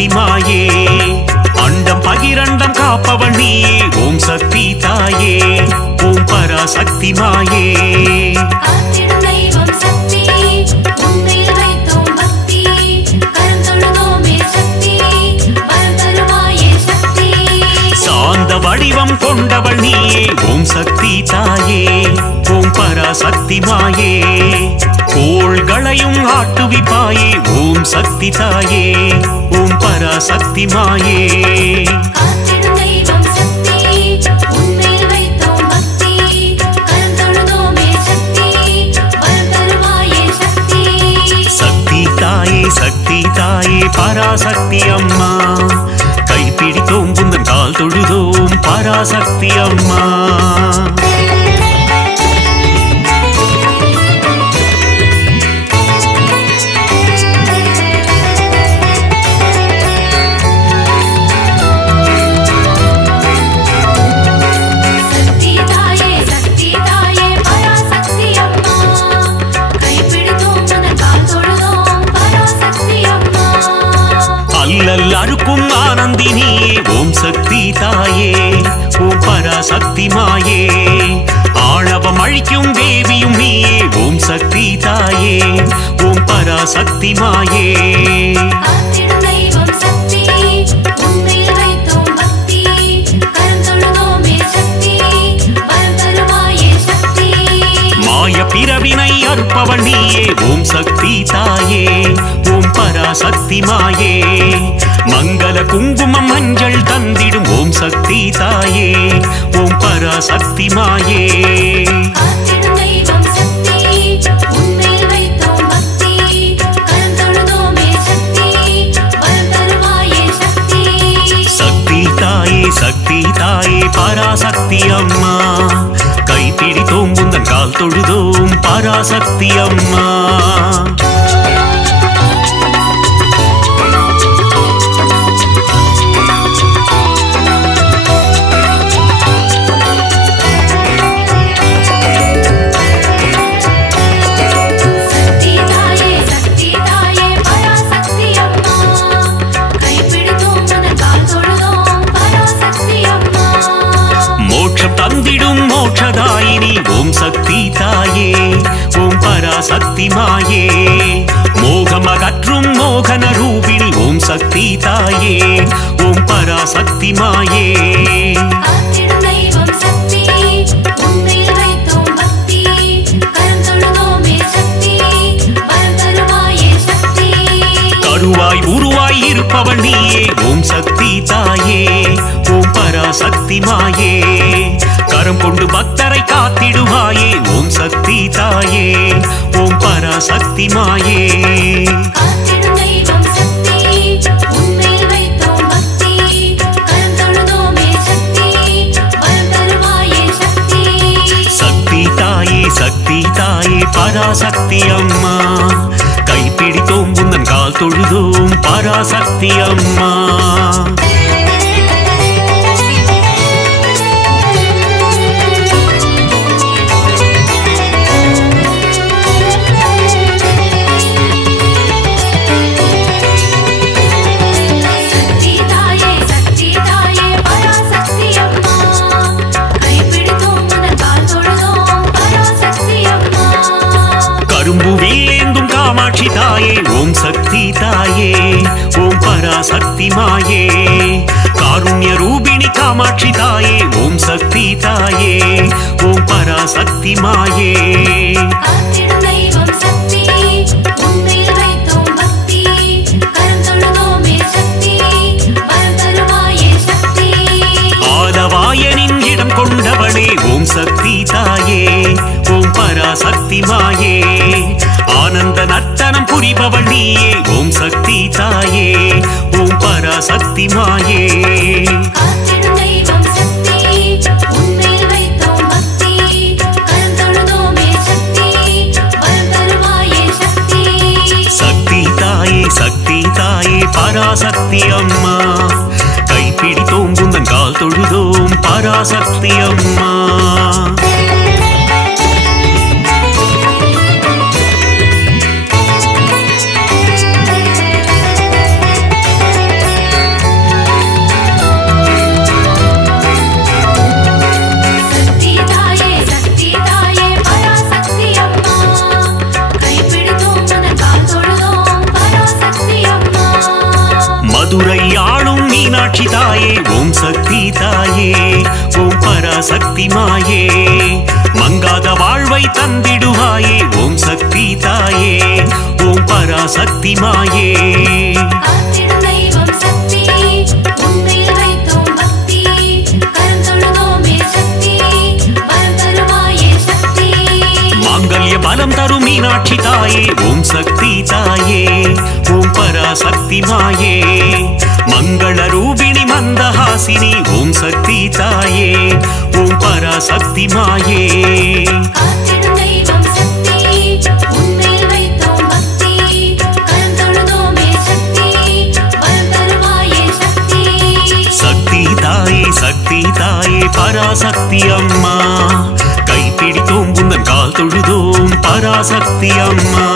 பராசக்தி மாயே அண்டம் பகிரண்டம் காப்பவள் நீயே ஓம் சக்தி தாயே ஓம் பராசக்தி மாயே சாந்த வடிவம் கொண்டவள் நீயே ஓம் சக்தி தாயே ஓம் பராசக்தி மாயே கோள்களையும் ஆட்டுவிப்பாயே ஓம் சக்தி தாயே ஓம் பராசக்தி மாயே சக்தி தாயே சக்தி தாயே பராசக்தி அம்மா கைப்பிடித்தோம் புந்தன் கால் தொழுதோம் பராசக்தி அம்மா அருக்கும் ஆனந்தினியே ஓம் சக்தி தாயே ஓம் பராசக்தி மாயே ஆணவம் அழிக்கும் தேவியும் நீயே ஓம் சக்தி தாயே ஓம் பராசக்தி மாயே மாய பிறவினை அறுப்பவள் நீயே ஓம் சக்தி தாயே ஓம் பராசக்தி மாயே மங்கள குங்குமம் மஞ்சள் தந்திடும் ஓம் சக்தி தாயே ஓம் பராசக்தி மாயே சக்தி தாயே சக்தி தாயே பராசக்தி அம்மா கைப்பிடித்தோம் புந்தன் கால் தொழுதோம் பராசக்தி அம்மா தந்திடும் மோட்சதாயினி ஓம் சக்தி தாயே ஓம் பராசக்தி மாயே மோகமகற்றும் மோகன ரூபிணி ஓம் சக்தி தாயே ஓம் பராசக்தி மாயே கருவாய் உருவாய் இருப்பவள் நீயே ஓம் சக்தி தாயே ஓம் பராசக்தி மாயே கரம் கொண்டு பக்தரை காத்திடுவாயே ஓம் சக்தி தாயே ஓம் பராசக்தி மாயே சக்தி தாயே சக்தி தாயே பராசக்தி அம்மா கைப்பிடித்தோம் புந்தன் கால் தொழுதோம் பராசக்தி அம்மா காமாட்சி தாயே ஓம் சக்தி தாயே ஓம் பராசக்தி மாயே காருண்ய ரூபிணி காமாட்சி தாயே ஓம் சக்தி தாயே ஓம் பராசக்தி மாயே ஆதவாயனின் இடம் கொண்டவளே ஓம் சக்தி தாயே ஓம் பராசக்தி மாயே ஆனந்த நர்த்தனம் புரிபவள் நீயே ஓம் சக்தி தாயே ஓம் பராசக்தி மாயே சக்தி தாயே சக்தி தாயே பராசக்தி அம்மா கைப்பிடித்தோம் புந்தன் கால் தொழுதோம் பராசக்தி அம்மா தாயே ஓம் சக்தி தாயே ஓம் பராசக்தி மாயே மங்காத வாழ்வை தந்திடுவாயே ஓம் சக்தி தாயே ஓம் பராசக்தி மாயே பலம் தரும் மீனாட்சி தாயே ஓம் சக்தி தாயே ஓம் பராசக்தி மாயே மங்கள ரூபிணி மந்தஹாசினி ஓம் சக்தி தாயே ஓம் பராசக்தி மாயே சக்தி தாயே சக்தி தாயே பராசக்தி அம்மா கைப்பிடித்தோம் உந்தன் கால் தொழுதோம் பராசக்தி அம்மா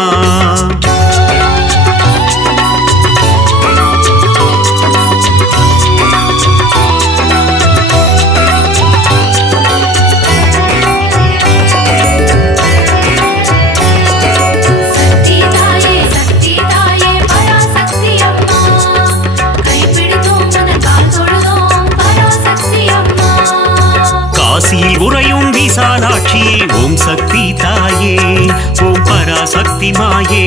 காசியில் உறையும் விசாலாட்சியே ஓம் சக்தி தாயே ஓம் பராசக்தி மாயே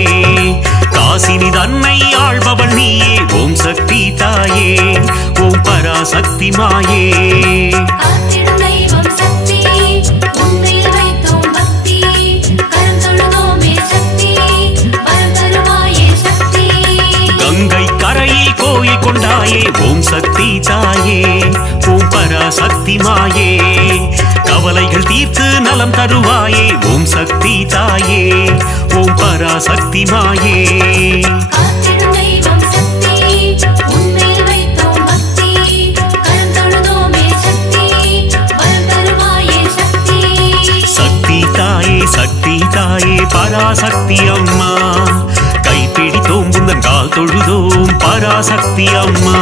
காசினி தன்னை ஆள்பவள் நீயே ஓம் சக்தி தாயே ஓம் பராசக்தி மாயே கங்கை கரையில் கோயில் கொண்டாயே ஓம் சக்தி தாயே ஓம் பராசக்தி மாயே கவலைகள் தீர்த்து நலம் தருவாயே ஓம் சக்தி தாயே ஓம் பராசக்தி மாயே சக்தி தாயே சக்தி தாயே பராசக்தி அம்மா கைப்பிடித்தோம் உந்தன் கால் தொழுதோம் பராசக்தி அம்மா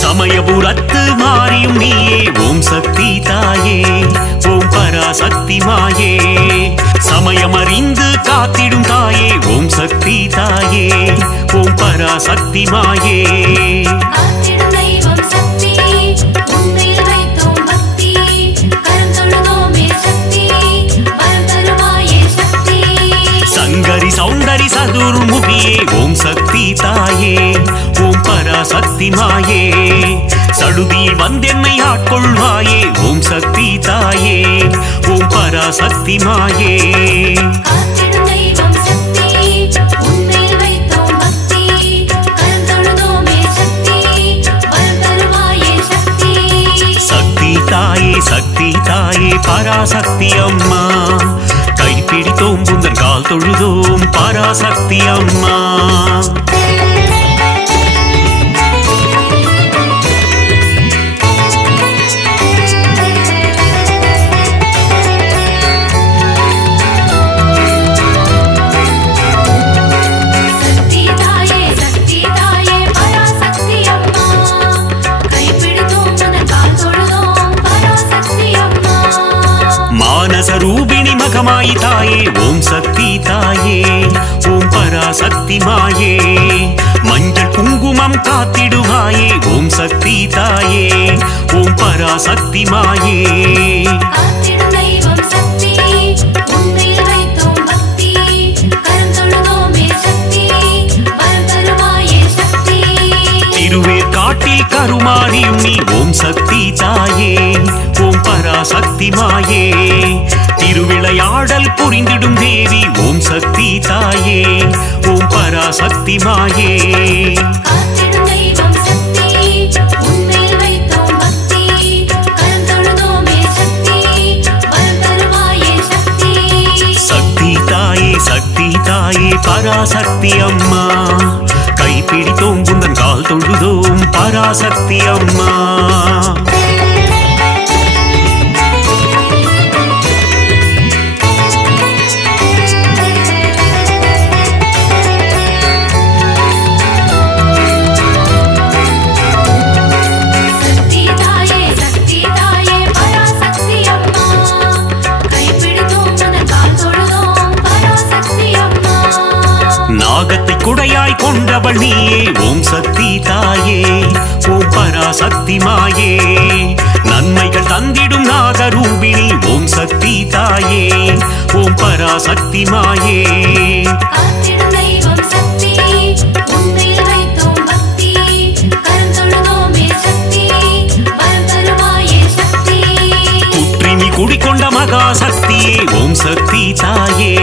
சமயபுரத்து மாறியும் நீயே ஓம் சக்தி தாயே ஓம் பராசக்தி மாயே சமயமறிந்து காத்திடும் தாயே ஓம் சக்தி தாயே ஓம் பராசக்தி மாயே சங்கரி சௌந்தரி சதுர்முகியே ஓம் சக்தி தாயே ஓம் பராசக்தி மாயே சடுதியில் வந்தென்னை ஆட்கொள்வாயே ஓம் சக்தி தாயே ஓம் பராசக்தி மாயே சக்தி தாயே சக்தி தாயே பராசக்தி அம்மா கைப்பிடித்தோம் உந்தன் கால் தொழுதோம் பராசக்தி அம்மா ரூபிணி மகமாயி தாயே ஓம் சக்தி தாயே ஓம் பராசக்தி மாயே மஞ்சள் குங்குமம் காத்திடுவாயே ஓம் சக்தி தாயே ஓம் பராசக்தி மாயே திருவேற்காட்டில் கருமாரியும் நீ ஓம் சக்தி தாயே ஓம் பராசக்தி மாயே திருவிளையாடல் புரிந்திடும் தேவி ஓம் சக்தி தாயே ஓம் பராசக்தி மாயே சக்தி தாயே சக்தி தாயே பராசக்தி அம்மா கைப்பிடித்தோம் உந்தன் கால் தொழுதோம் பராசக்தி அம்மா வடிவாய் கொண்டவள் நீயே ஓம் சக்தி தாயே ஓம் பராசக்தி மாயே நன்மைகள் தந்திடும் நாகரூபிணி ஓம் சக்தி தாயே ஓம் பராசக்தி மாயே குடிக்கொண்ட மகாசக்தியே ஓம் சக்தி தாயே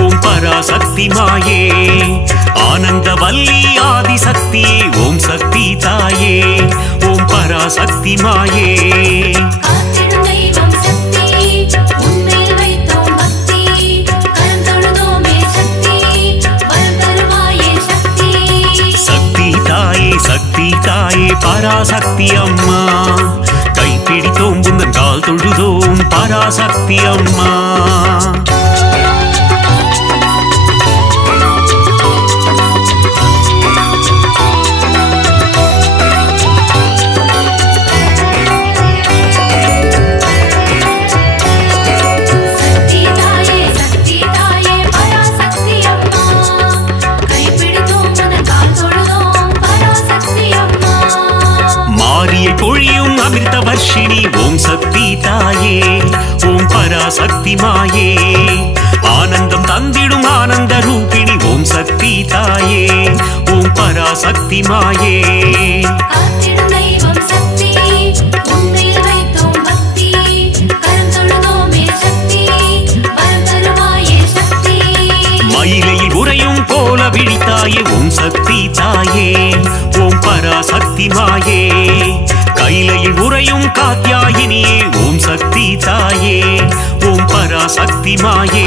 ஓம் பராசக்தி மாயே ஆனந்த வல்லி ஆதிசக்தியே ஓம் சக்தி தாயே ஓம் பராசக்தி மாயே சக்தி தாயே சக்தி தாயே பராசக்தி அம்மா கைப்பிடித்தோம் உந்தன் கால் தொழுதோம் பராசக்தி அம்மா பொழியும் அமிர்த வர்ஷினி ஓம் சக்தி தாயே ஓம் பராசக்தி மாயே ஆனந்தம் தந்திடும் ஆனந்த ரூபிணி ஓம் சக்தி தாயே ஓம் பராசக்தி மாயே மயிலையில் உறையும் போல விழித்தாயே ஓம் சக்தி தாயே ஓம் பராசக்தி மாயே கைலையில் உறையும் காத்யாயினியே ஓம் சக்தி தாயே ஓம் பராசக்தி மாயே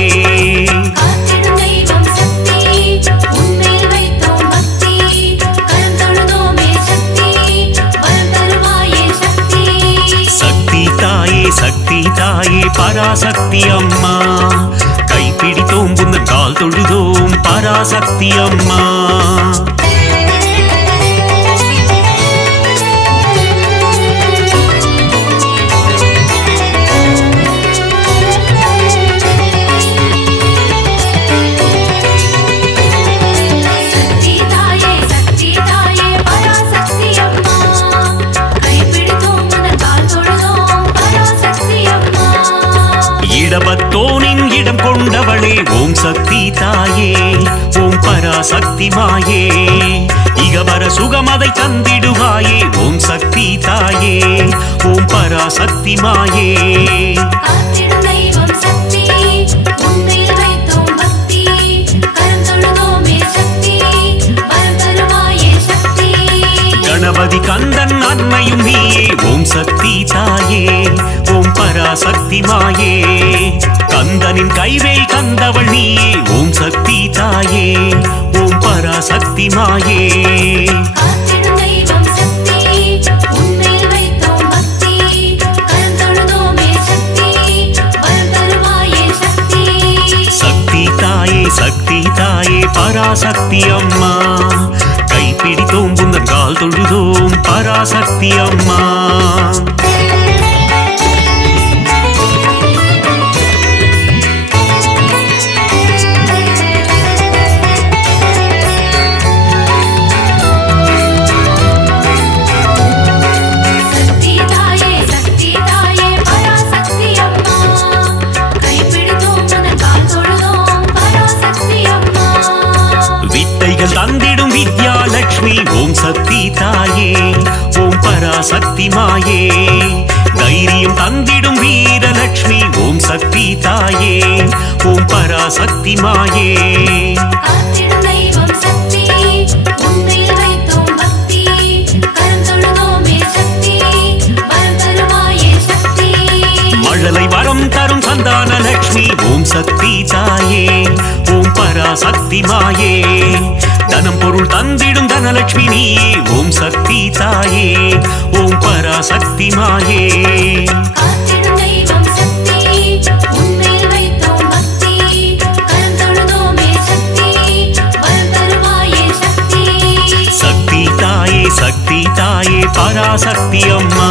சக்தி தாயே சக்தி தாயே பராசக்தி அம்மா கைப்பிடித்தோம் உந்தன் கால் தொழுதோம் பராசக்தி அம்மா இடபத்தோனின் இடம் கொண்டவளே ஓம் சக்தி தாயே ஓம் பராசக்தி மாயே இகவர சுகமதை தந்திடுவாயே ஓம் சக்தி தாயே ஓம் பராசக்தி மாயே கணபதி கந்தன் அன்னையும் நீயே ஓம் சக்தி தாயே ஓம் பராசக்தி மாயே கந்தனின் கைவேல் கந்தவள் நீயே ஓம் சக்தி தாயே ஓம் பராசக்தி மாயே சக்தி தாயே சக்தி தாயே பராசக்தி அம்மா கைப்பிடித்தோம் உந்தன் கால் தொழுதோம் பராசக்தி அம்மா தந்திடும் வித்யாலட்சுமி ஓம் சக்தி தாயே ஓம் பராசக்தி மாயே தைரியம் தந்திடும் வீரலட்சுமி ஓம் சக்தி தாயே ஓம் பராசக்தி மாயே மழலை வரம் தரும் சந்தான லட்சுமி ஓம் சக்தி தாயே ஓம் பராசக்தி மாயே தனம் பொருள் தந்திடும் தனலட்சுமி நீயே ஓம் சக்தி தாயே ஓம் பராசக்தி மாயே சக்தி தாயே சக்தி தாயே பராசக்தி அம்மா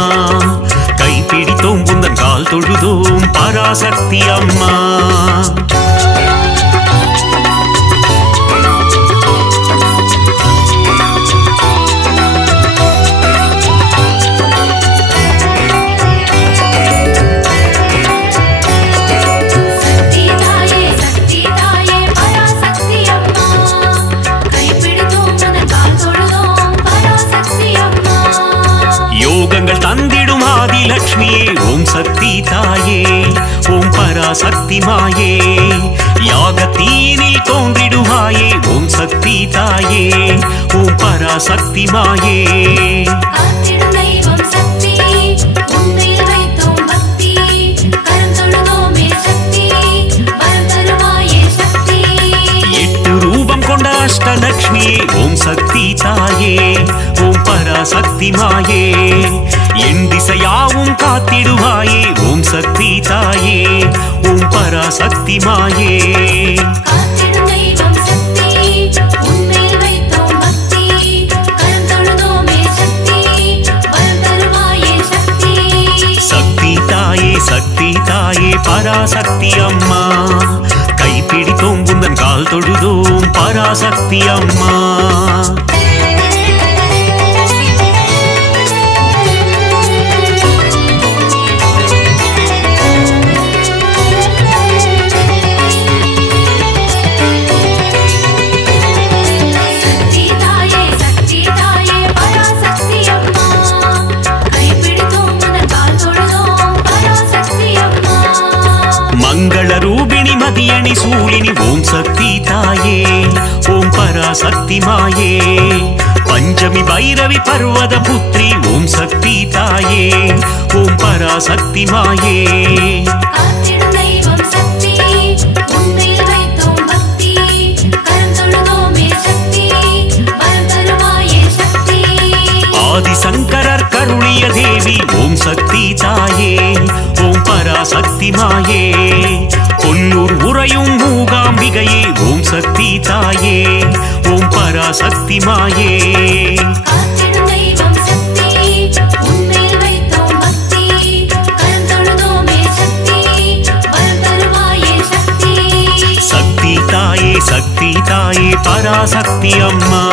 கைப்பிடித்தோம் உந்தன் கால் தொழுதோம் பராசக்தி அம்மா ஓம் சக்தி தாயே ஓம் பராசக்தி மாயே யாகத்தீனில் தோன்றிடுவாயே ஓம் சக்தி தாயே ஓம் பராசக்தி மாயே அஷ்டலக்ஷ்மியே ஓம் சக்தி தாயே ஓம் பராசக்தி மாயே என் திசையாவும் காத்திடுவாயே ஓம் சக்தி தாயே ஓம் பராசக்தி மாயே சக்தி தாயே சக்தி தாயே பராசக்தி அம்மா கைப்பிடித்தோம் உந்தன் கால் தொழுதோம் பராசக்தி அம்மா மங்களரூபிணி மதியணி சூழினி ஓம் சக்தி தாயே ஓம் பராசக்தி மாயே பஞ்சமி பைரவி பர்வத புத்ரி ஓம் சக்தி தாயே ஓம் பராசக்தி மாயே ஆதிசங்கரர் கருணிய தேவி ஓம் சக்தி தாயே ஓம் பராசக்தி மாயே கொல்லூர் உறையும் மூகாம்பிகையே ஓம் சக்தி தாயே ஓம் பராசக்தி மாயே சக்தி தாயே சக்தி தாயே பராசக்தி அம்மா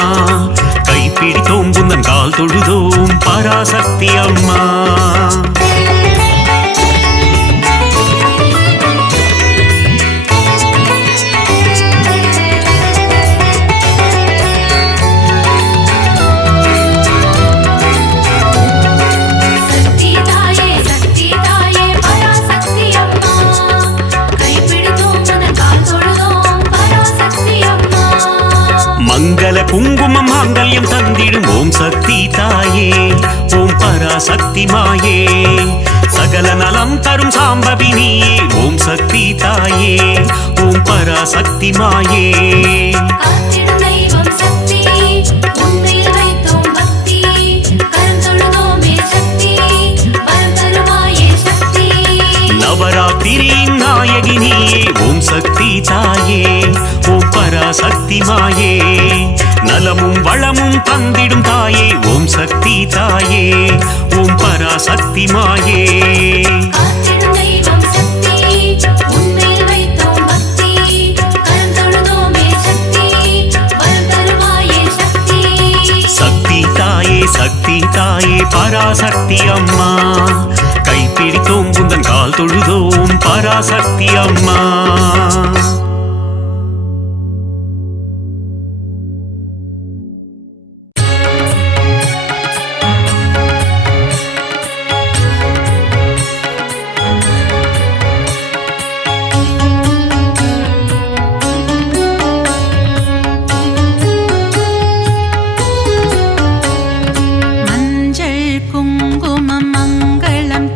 கைப்பிடித்தோம் உந்தன் கால் தொழுதோம் பராசக்தி அம்மா மங்கள குங்குமம் மாங்கல்யம் தந்திடும் ஓம் சக்தி தாயே ஓம் பராசக்தி மாயே சகல நலம் தரும் சாம்பவி நீயே ஓம் சக்தி தாயே ஓம் பராசக்தி மாயே நவராத்திரியின் நாயகினியே ஓம் சக்தி தாயே ஓம் பராசக்தி மாயே நலமும் வளமும் தந்திடும் தாயே ஓம் சக்தி தாயே ஓம் பராசக்தி மாயே சக்தி தாயே சக்தி தாயே பராசக்தி அம்மா கைப்பிடித்தோம் உந்தன் கால் தொழுதோம் பராசக்தி அம்மா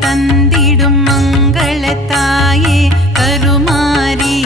தந்திடும் மங்கள தாயே கருமாரி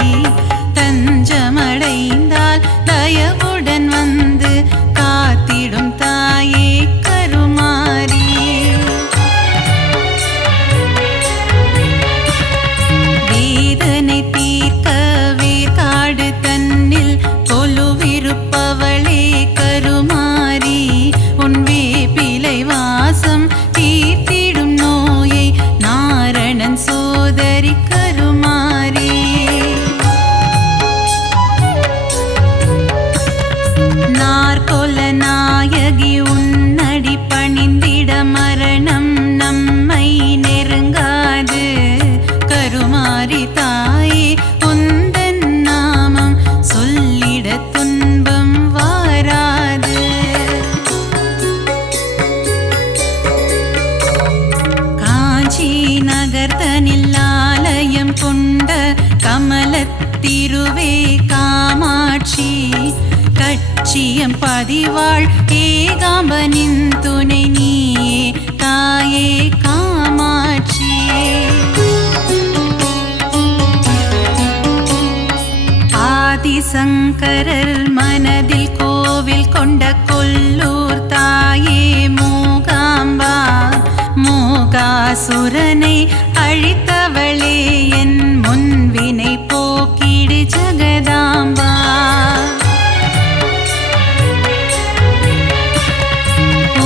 குருவே காமாட்சி கட்சியம் பதிவாள் ஏகாம்பனின் துணை நீயே தாயே காமாட்சி. ஆதிசங்கரர் மனதில் கோவில் கொண்ட கொல்லூர் தாயே மூகாம்பா மூகாசுரனை அழித்தவளே என் முன்வினை போக்கிடு ஜகதாம்பா.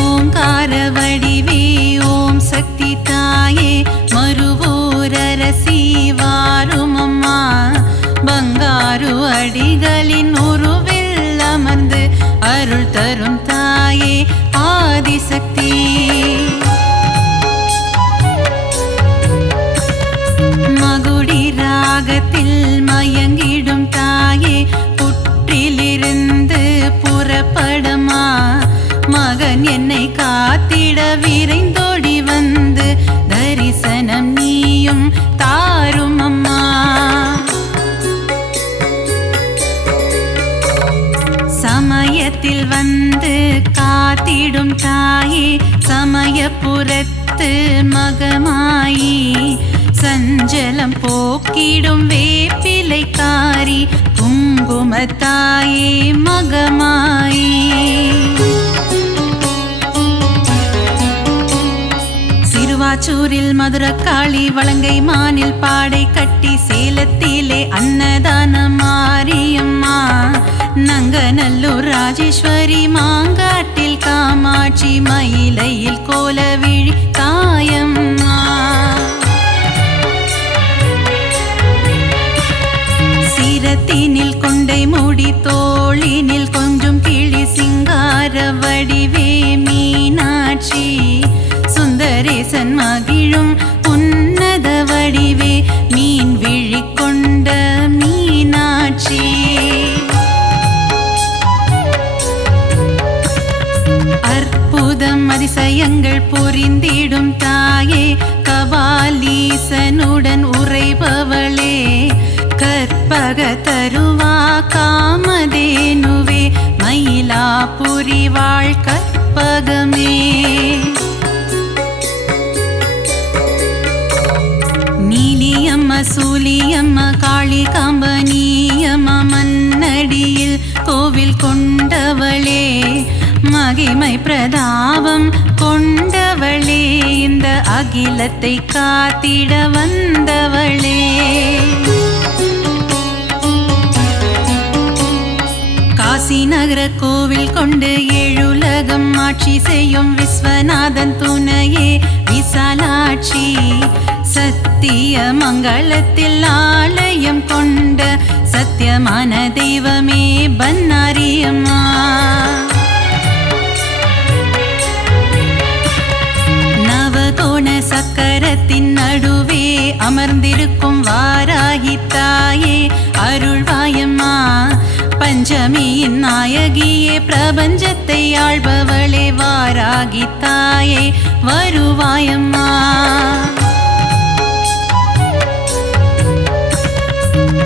ஓங்கார வடிவே ஓம் சக்தி தாயே மறுவூரரசி வாருமம்மா பங்காரு அடிகளின் உருவில் அமர்ந்து அருள் தரும் தாயே ஆதிசக்தி. மகுடி ராகத்தில் மயங்கிடும் தாயே புற்றிலிருந்து புறப்படமா மகன் என்னை காத்திட விரைந்தோடி வந்து தரிசனம் நீயும் தாரும் அம்மா. சமயத்தில் வந்து காத்திடும் தாயே சமயபுரத்து மகமாயி சஞ்சலம் போக்கிடும் வேப்பிலைக்காரி குங்குமத்தாயே மகமாயி. சிறுவாச்சூரில் மதுரக்காளி வலங்கை மானில் பாடை கட்டி சேலத்திலே அன்னதான மாரியம்மா நங்கநல்லூர் ராஜேஸ்வரி மாங்காட்டில் காமாட்சி மயிலையில் கோலவிழி தாயம்மா. சிரத்தினில் கொண்டை மூடி தோளினில் கொஞ்சம் கிளி சிங்கார வடிவே மீனாட்சி சுந்தரேசன் மகிழும் உன்னத வடிவே மீன் விழி கொண்ட மீனாட்சி. அற்புதம் அதிசயங்கள் புரிந்திடும் தாயே கபாலீசனுடன் உறைபவளே கற்பக தருவா காமதேனுவே மயிலாபுரி வாழ் கற்பகமே. நீலியம்ம சூலியம்ம காளிகாம்பனியம்ம மன்னடியில் கோவில் கொண்டவளே மகிமை பிரதாபம் கொண்டவளே இந்த அகிலத்தை காத்திட வந்தவளே. காசி நகர கோவில் கொண்டு ஏழுலகம் ஆட்சி செய்யும் விஸ்வநாதன் துணையே விசாலாட்சி சத்திய மங்களத்தில் ஆலயம் கொண்ட சத்தியமான தெய்வமே பன்னாரியம்மா. நவகோண சக்கரத்தின் நடுவே அமர்ந்திருக்கும் வாராகி தாயே அருள்வாயம்மா பஞ்சமியின் நாயகியே பிரபஞ்சத்தை ஆள்பவளே வாராகி தாயே வருவாயம்மா.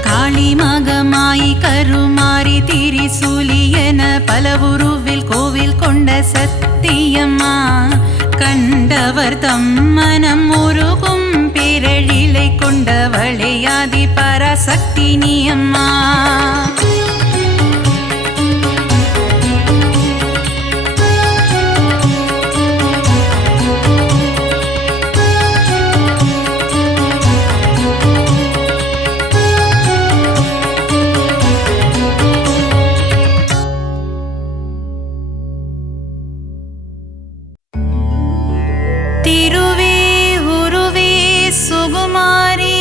காளி மகமாயி கருமாரி திரிசூலியன பலவுருவில் கோவில் கொண்ட சத்தியம்மா கண்டவர் தம்மனம் உருகும் பிறழிலை கொண்டவளே ஆதி பராசக்தி நீயம்மா. திருவே உருவே சுகுமாரி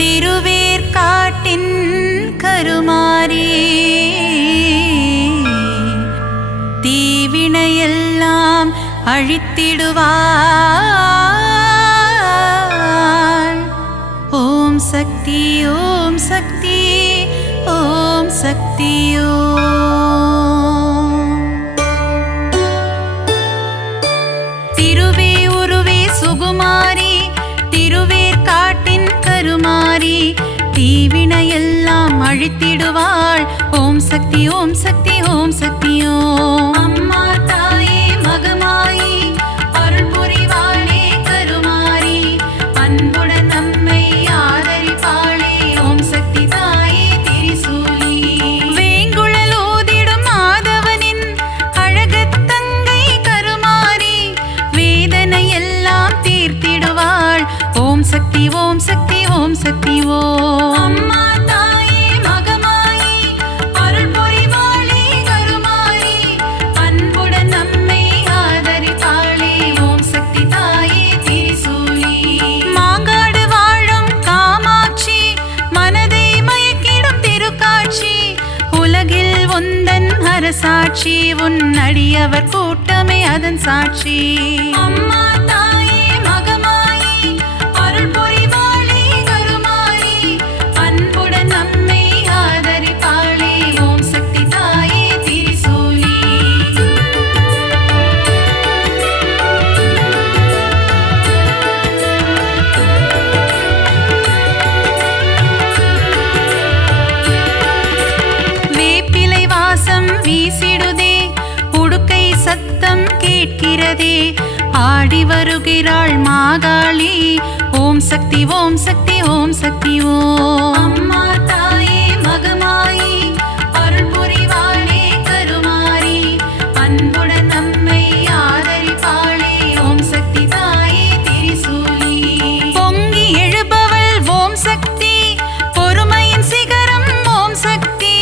திருவேற்காட்டின் கருமாரி தீவினையெல்லாம் அழித்திடுவாள். ஓம் சக்தி ஓம் சக்தி ஓம் சக்தி ஓம். திருவே உருவே சுகுமாரி திருவேற்காட்டின் கருமாரி தீவினையெல்லாம் அழித்திடுவாள். ஓம் சக்தி ஓம் சக்தி ஓம் சக்தி ஓம். அம்மா தாயே மகமாயி அருள் புரிவாளே கருமாரி அன்புடன் நம்மை ஆதரிப்பாளே. ஓம் சக்தி தாயே திரிசூலி. வேங்குழல் ஊதிடும் மாதவனின் அழகத்தங்கை கருமாரி வேதனை எல்லாம் தீர்த்திடுவாள். ஓம் சக்தி ஓம் சக்தி ஓம் சக்தி ஓம். அம்மா தாயே மகமாயி அருள் புரிவாளே கருமாரி அன்புடன் நம்மை ஆதரிப்பாளே. ஓம் சக்தி தாயே திரிசூலி. மாங்காடு வாழும் காமாட்சி மனதை மயக்கிடும் திருக்காட்சி உலகில் உந்தன் அரசாட்சி உன் அடியவர் கூட்டமே அதன் சாட்சி. அம்மா தாயே மகமாயி அருள் புரிவாளே கருமாரி அன்புடன் நம்மை ஆதரிப்பாளே. ஓம் சக்தி தாயே திரிசூலி. வேப்பிலை வாசம் வீசிடுதே உடுக்கை சத்தம் கேட்கிறதே ஆடி வருகிறாள் மாகாளி. ஓம் சக்தி ஓம் சக்தி ஓம் சக்தி ஓம். அம்மா தாயே மகமாயி அருள் புரிவாளே கருமாரி அன்புடன் நம்மை ஆதரிப்பாளே. ஓம் சக்தி தாயே திரிசூலி. பொங்கி எழுபவள் ஓம் சக்தி பொறுமையின் சிகரம் ஓம் சக்தி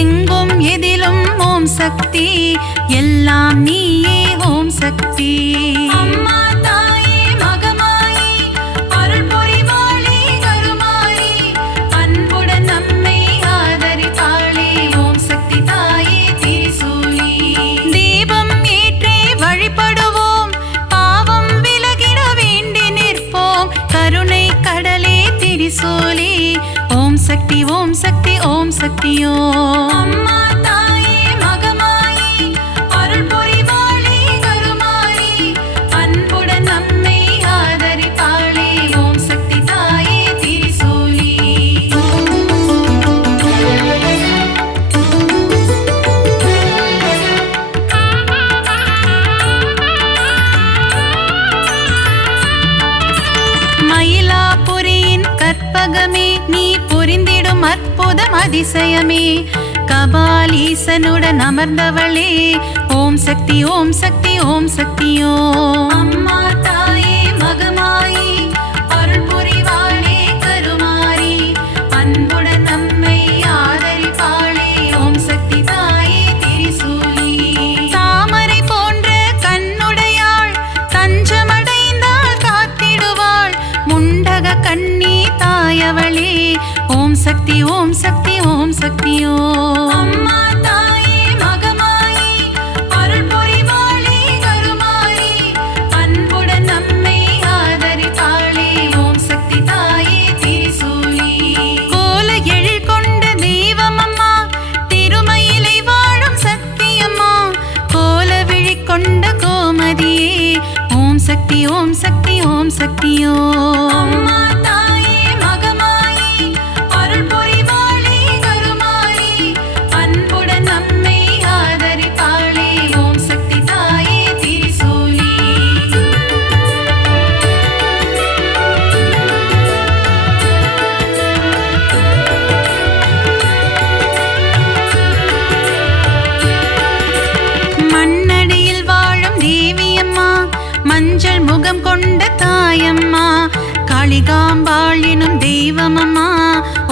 எங்கும் எதிலும் ஓம் சக்தி எல்லாம் நீயே ஓம் சக்தி. அம்மா தாயே மகமாயி அருள் புரிவாளே கருமாரி அன்புடன் நம்மை ஆதரிப்பாளே. ஓம் சக்தி தாயே திரிசூலி. தீபம் ஏற்றி வழிபடுவோம் பாவம் விலகிட வேண்டி நிற்போம் கருணை கடலே திரிசூலி. ஓம் சக்தி ஓம் சக்தி ஓம் சக்தி ஓம். அம்மா தாயே மகமாயி அருள் புரிவாளே கருமாரி அன்புடன் நம்மை ஆதரிப்பாளே. ஓம் சக்தி தாயே திரிசூலி. மயிலாபுரியின் கற்பகமே நீ புரிந்திடும் அற்புதம் அதிசயமே கபாலீசனுடன் அமர்ந்தவளே. ஓம் சக்தி ஓம் சக்தி ஓம் சக்தி ஓம். அம்மா தாயே மகமாயி அருள் புரிவாளே கருமாரி அன்புடன் நம்மை ஆதரிப்பாளே. ஓம் சக்தி தாயே திரிசூலி. தாமரை போன்ற கண்ணுடையாள் தஞ்சமடைந்தால் காத்திடுவாள் முண்டக கண்ணி தாயவளே. ஓம் சக்தி ஓம் சக்தி ஓம் சக்தி ஓம். அம்மா தாயே மகமாயி அருள் புரிவாளே கருமாரி அன்புடன் நம்மை ஆதரிப்பாளே. ஓம் சக்தி தாயே திரிசூலி. கோல எழில் கொண்ட தெய்வமம்மா திருமயிலை வாழும் சக்தியம்மா கோல விழி கொண்ட கோமதியே. ஓம் சக்தி ஓம் சக்தி ஓம் சக்தி ஓம். அம்மா தாயே மகமாயி அருள் புரிவாளே கருமாரி அன்புடன் நம்மை ஆதரிப்பாளே. ஓம் சக்தி தாயே திரிசூலி. மண்ணடியில் வாழும் தேவியம்மா மஞ்சள் முகம் கொண்ட தாயம்மா காளிகாம்பாள் எனும் தெய்வமம்மா.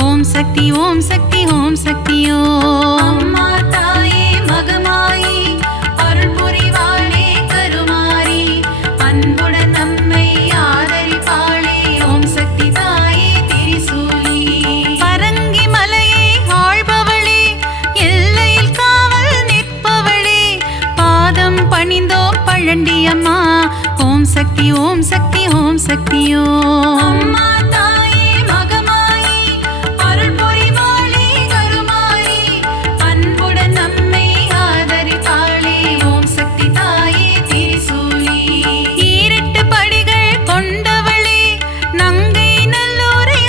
ஓம் சக்தி ஓம் சக்தி ஓம் சக்தி ஓம். அம்மா தாயே மகமாயி அருள் புரிவாளே கருமாரி அன்புடன் நம்மை ஆதரிப்பாளே. ஓம் சக்தி தாயே திரிசூலி. பரங்கி மலையை ஆள்பவளே எல்லையில் காவல் நிற்பவளே பாதம் பணிந்தோம் பழண்டியம்மா. ஓம் சக்தி ஓம் சக்தி ஓம் சக்தி ஓம். அம்மா தாயே மகமாயி அருள் புரிவாளே கருமாரி அன்புடன் நம்மை ஆதரிப்பாளே. ஓம் சக்தி தாயே திரிசூலி. ஈரெட்டு படிகள் கொண்டவளே நங்கை நல்லூரை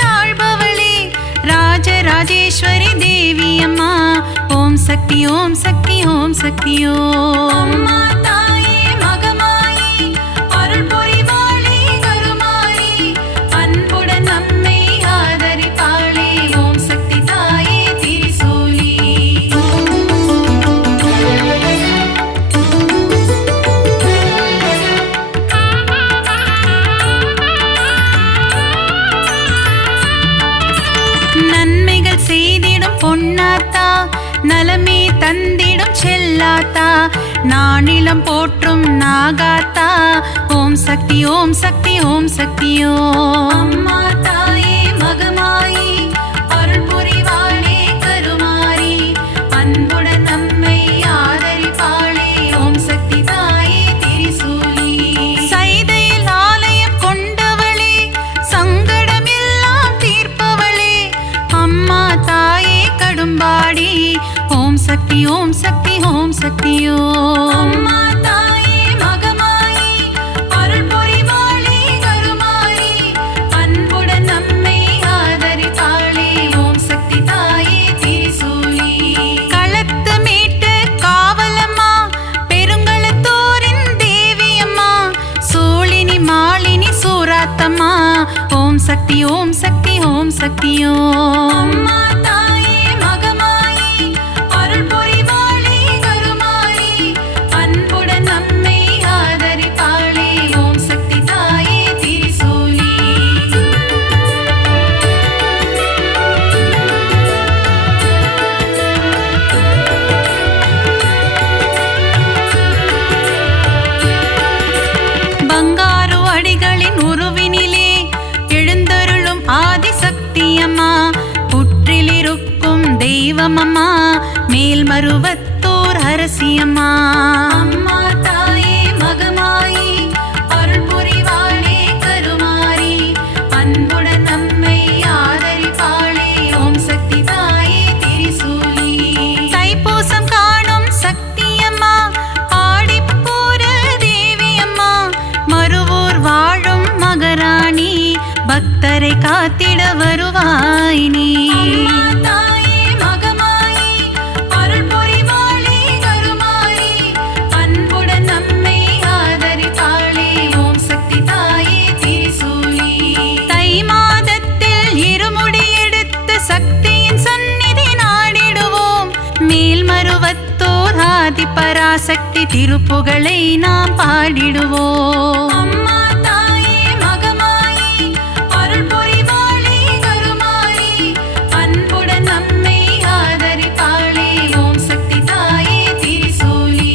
ஓம் சக்தி ஓம் சக்தி ஓம். அம்மா தாயே மகமாயி அருள் புரிவாளே கருமாரி அன்புடன் நம்மை ஆதரிப்பாளே ஓம் சக்தி தாயே திரிசூலி. நன்மைகள் செய்திடும் பொன்னாத்தா நலமே தந்திடும் செல்லாத்தா நானிலம் போற்றும் நாகாத்தா ஓம் சக்தி ஓம் சக்தி ஓம் சக்தி ஓம். அம்மா தாயே மகமாயி அருள் புரிவாளே கருமாரி அன்புடன் நம்மை ஆதரிப்பாளே ஓம் சக்தி தாயே திரிசூலி. சைதையில் ஆலயம் கொண்டவளே சங்கடமெல்லாம் தீர்ப்பவளே அம்மா தாயே கடும்பாடி ஓம் சக்தி ஓம் சக்தி ஓம் சக்தி ஓம். அம்மா தாயே மகமாயி அருள் புரிவாளே கருமாரி அன்புடன் நம்மை ஆதரிப்பாளே ஓம் சக்தி தாயே திரிசூலி. களத்து மீட்டு காவலம்மா பெருங்களத்தூரின் தேவியம்மா சூழினி மாலினி சூராத்தம்மா ஓம் சக்தி ஓம் சக்தி ஓம் சக்தி ஓம். அம்மா தாயே மகமாயி அருள் புரிவாளே கருமாரி அன்புடன் நம்மை ஆதரிப்பாளே ஓம் சக்தி தாயே திரிசூலி. பங்காரு அடிகளின் உருவினிலே எழுந்தருளும் ஆதிசக்தி அம்மா புற்றிலிருக்கும் தெய்வமம்மா மேல்மருவத்தூர் அரசியம்மா. அம்மா தாயே மகமாயி அருள் புரிவாளே கருமாரி அன்புடன் நம்மை ஆதரிப்பாளே ஓம் சக்தி தாயே திரிசூலி. தைப்பூசம் காணும் சக்தியம்மா ஆடிப்பூர தேவியம்மா மருவூர் வாழும் மகராணி பக்தரை காத்திட வருவாய் நீ. அம்மா தாயே மகமாயி அருள் புரிவாளே கருமாரி அன்புடன் நம்மை ஆதரிப்பாளே ஓம் சக்தி தாயே திரிசூலி. தை மாதத்தில் இருமுடி எடுத்து சக்தியின் சந்நிதி நாடிடுவோம் மேல்மருவத்தோர் ஆதி பராசக்தி திருப்புகழை நாம் பாடிடுவோம். அம்மா தாயே மகமாயி அருள் புரிவாளே கருமாரி அன்புடன் நம்மை ஆதரிப்பாளே ஓம் சக்தி தாயே திரிசூலி.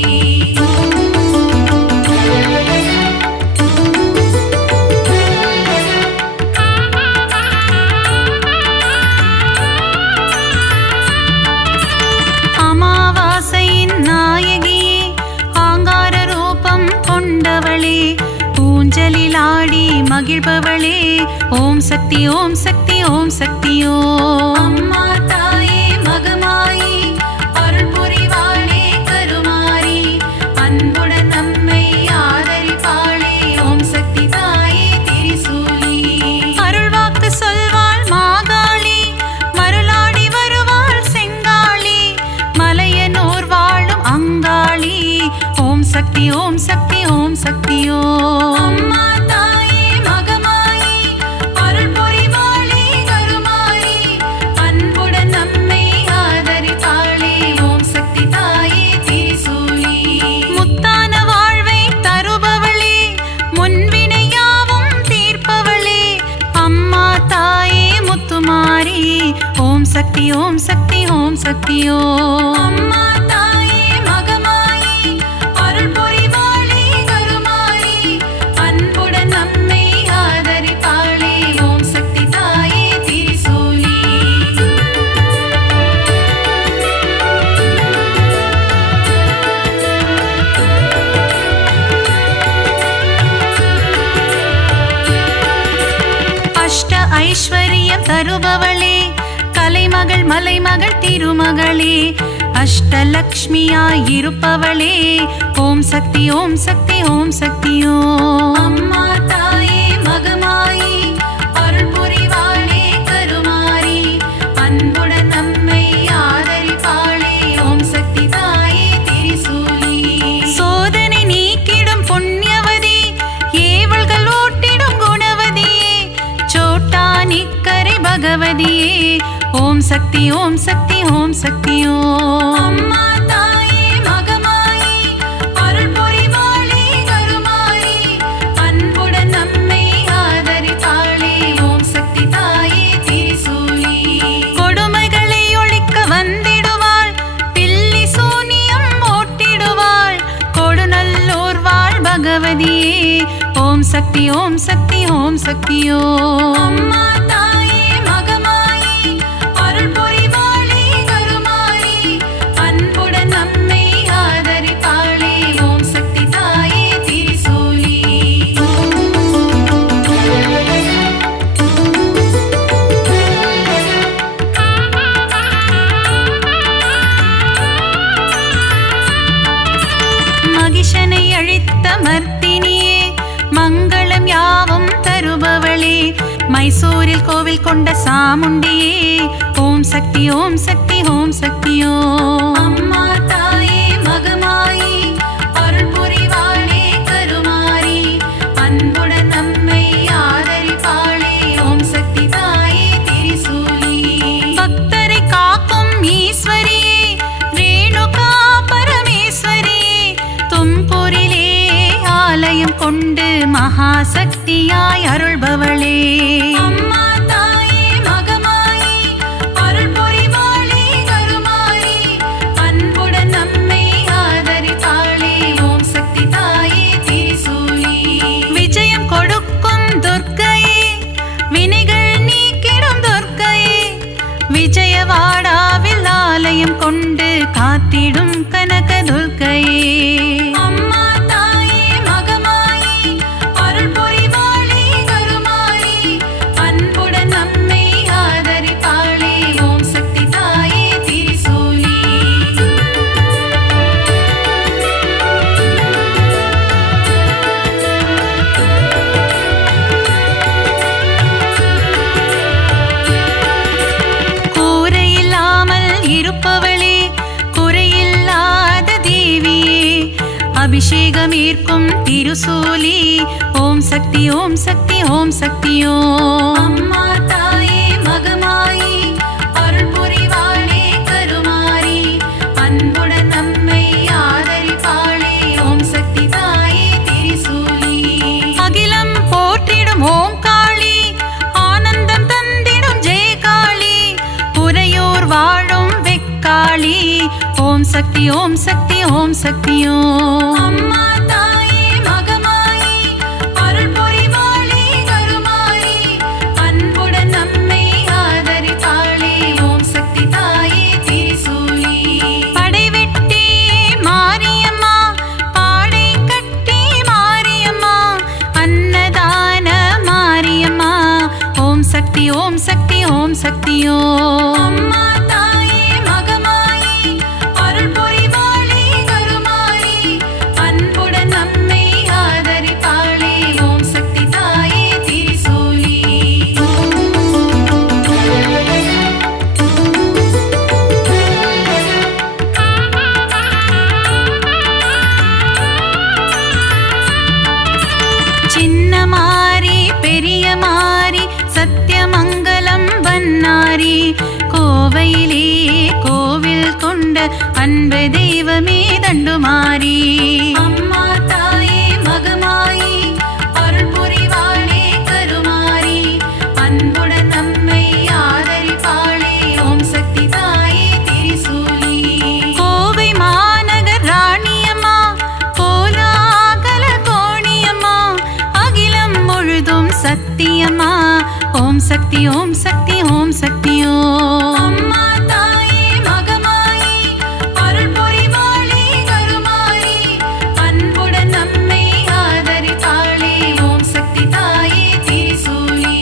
அமாவாசையின் நாயகியே ஆங்கார ரூபம் கொண்டவளே ஊஞ்சலில் ஆடி மகிழ்பவளே ஓம் சக்தி ஓம் சக்தி ஓம் சக்தி ஓம். அம்மா தாயே மகமாயி அருள் புரிவாளே கருமாரி அன்புடன் நம்மை ஆதரிப்பாளே ஓம் சக்தி தாயே திரிசூலி. அருள்வாக்கு சொல்வாள் மாகாளி மருளாடி வருவாள் செங்காளி மலையனூர் வாழும் அங்காளி ஓம் சக்தி ஓம் சக்தி ஓம் சக்தி ஓம். அம்மா தாயே மகமாயி அருள் புரிவாளே கருமாரி அன்புடன் நம்மை ஆதரிப்பாளே ஓம் சக்தி தாயே திரிசூலி. முத்தான வாழ்வை தருபவளே முன்வினையாவும் தீர்ப்பவளே அம்மா தாயே முத்துமாரி ஓம் சக்தி ஓம் சக்தி ஓம் சக்தி ஓம். அம்மா தாயே மகமாயி அருள் புரிவாளே கருமாரி அன்புடன் நம்மை ஆதரிப்பாளே ஓம் சக்தி தாயே திரிசூலி. அஷ்ட ஐஸ்வர்யம் தருபவளே கலைமகள் மலைமகள் திருமகளே அஷ்டலக்ஷ்மியாயிருப்பவளே ஓம் சக்தி ஓம் சக்தி ஓம் சக்தி ஓம். அம்மா தாயே மகமாயி அருள் புரிவாளே கருமாரி அன்புடன் நம்மை ஆதரிப்பாளே ஓம் சக்தி பகவதியே ஓம் சக்தி ஓம் சக்தி ஓம் சக்தி ஓம் அம்மா தாயே மகமாயி அருள் புரிவாளே கருமாரி அன்புடன் நம்மை ஆதரித்தாளே ஓம் சக்தி தாயே திரிசூலி கொடுமைகளை ஒழிக்க வந்திடுவாள் பில்லி சூனியம் ஓட்டிடுவாள் கொடுநல்லோர் வாழ் பகவதியே ஓம் சக்தி ஓம் சக்தி ஓம் சக்தி ஓம் அம்மா தாயே மகமாயி அருள் புரிவாளே கருமாரி அன்புடன் நம்மை ஆதரிப்பாளே ஓம் சக்தி தாயே திரிசூலி மகிஷனை அழித்த மர்த்தினியே மங்களம் யாவும் தருபவளே மைசூரில் கோவில் கொண்ட சாமுண்டியே ஓம் சக்தி ஓம் சக்தி ஓம் சக்தி ஓம் அம்மா தாயே மகமாயி அருள் புரிவாளே கருமாரி அன்புடன் நம்மை ஆதரிப்பாளே ஓம் சக்தி தாயே திரிசூலி பக்தரை காக்கும் ஈஸ்வரியே ரேணுகா பரமேஸ்வரியே தும்பூரிலே ஆலயம் கொண்டு மகாசக்தியாய் அருள்பவளே அம்மா தாயே மகமாயி அருள் புரிவாளே கருமாரி அன்புடன் நம்மை ஆதரிப்பாளே ஓம் சக்தி தாயே திரிசூலி விஜயம் கொடுக்கும் துர்க்கையே வினைகள் நீக்கிடும் துர்க்கையே விஜயவாடாவில் ஆலயம் கொண்டு காத்திடும் கனக துர்க்கையே அம்மா தாயே மகமாயி அருள் புரிவாளே கருமாரி அன்புடன் நம்மை ஆதரிப்பாளே ஓம் சக்தி தாயே திரிசூலி கூரையில்லாமல் இருப்பவளே குறையில்லாத தேவியே அபிஷேகம் ஈர்க்கும் திருசூலி ஓம் சக்தி ஓம் சக்தி ஓம் சக்தி ஓம் அம்மா தாயே மகமாயி அருள் புரிவாளே கருமாரி அன்புடன் நம்மை ஆதரிப்பாளே ஓம் சக்தி தாயே திரிசூலி அகிலம் போற்றிடும் ஓம் காளி ஆனந்தம் தந்திடும் ஜெய காளி உறையூர் வாழும் வெக்காளி ஓம் சக்தி ஓம் சக்தி ஓம் சக்தி ஓம் அம்மா தாயே மகமாயி அருள் புரிவாளே கருமாரி அன்புடன் நம்மை ஆதரிப்பாளே ஓம் சக்தி தாயே திரிசூலி படைவெட்டி மாரியம்மா பாடை கட்டி மாரியம்மா அன்னதான மாரியம்மா ஓம் சக்தி ஓம் சக்தி ஓம் சக்தி ஓம் அம்மா தாயே மகமாயி அருள் புரிவாளே கருமாரி அன்புடன் நம்மை ஆதரிப்பாளே ஓம் சக்தி தாயே திரிசூலி சின்ன மாரி பெரிய மாரி சத்தியமங்கலம் வன்னாரி கோவையிலே கோவில் கொண்ட அன்பு தெய்வமே தண்டுமாரி அம்மா தாயே மகமாயி அருள் புரிவாளே கருமாரி அன்புடன் நம்மை ஆதரிப்பாளே ஓம் சக்தி தாயே திரிசூலி கோவை மாநகர் ராணியம்மா கோலாகல கோணியம்மா அகிலம் முழுதும் சத்தியம்மா ஓம் சக்தி ஓம் சக்தி ஓம் சக்தி ஓம் அம்மா தாயே மகமாயி அருள் புரிவாளே கருமாரி அன்புடன் நம்மை ஆதரிப்பாளே ஓம் சக்தி தாயே திரிசூலி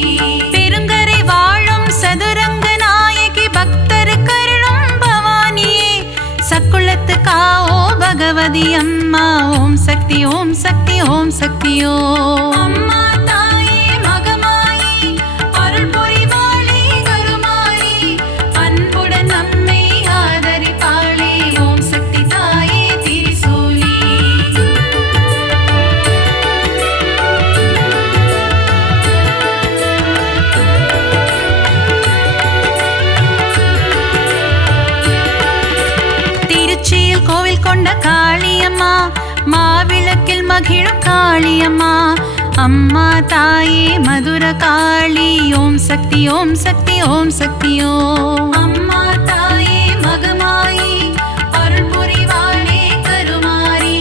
பெருங்கரை வாழும் சதுரங்க நாயகி பக்தர் கருளும் பவானியே சக்குளத்து காவோ பகவதி அம்மா ஓம் சக்தி ஓம் சக்தி ஓம் சக்தி ஓம் அம்மா தாயே மகமாயி அருள் புரிவாளே கருமாரி அன்புடன் நம்மை ஆதரிப்பாளே ஓம் சக்தி தாயே திரிசூலி காளியம்மா மாவிளக்கில் மகிழும் காளியம்மா அம்மா தாயே மதுர காளி ஓம் சக்தி ஓம் சக்தி ஓம் சக்தி ஓம் அம்மா தாயே மகமாயி அருள் புரிவாளே கருமாரி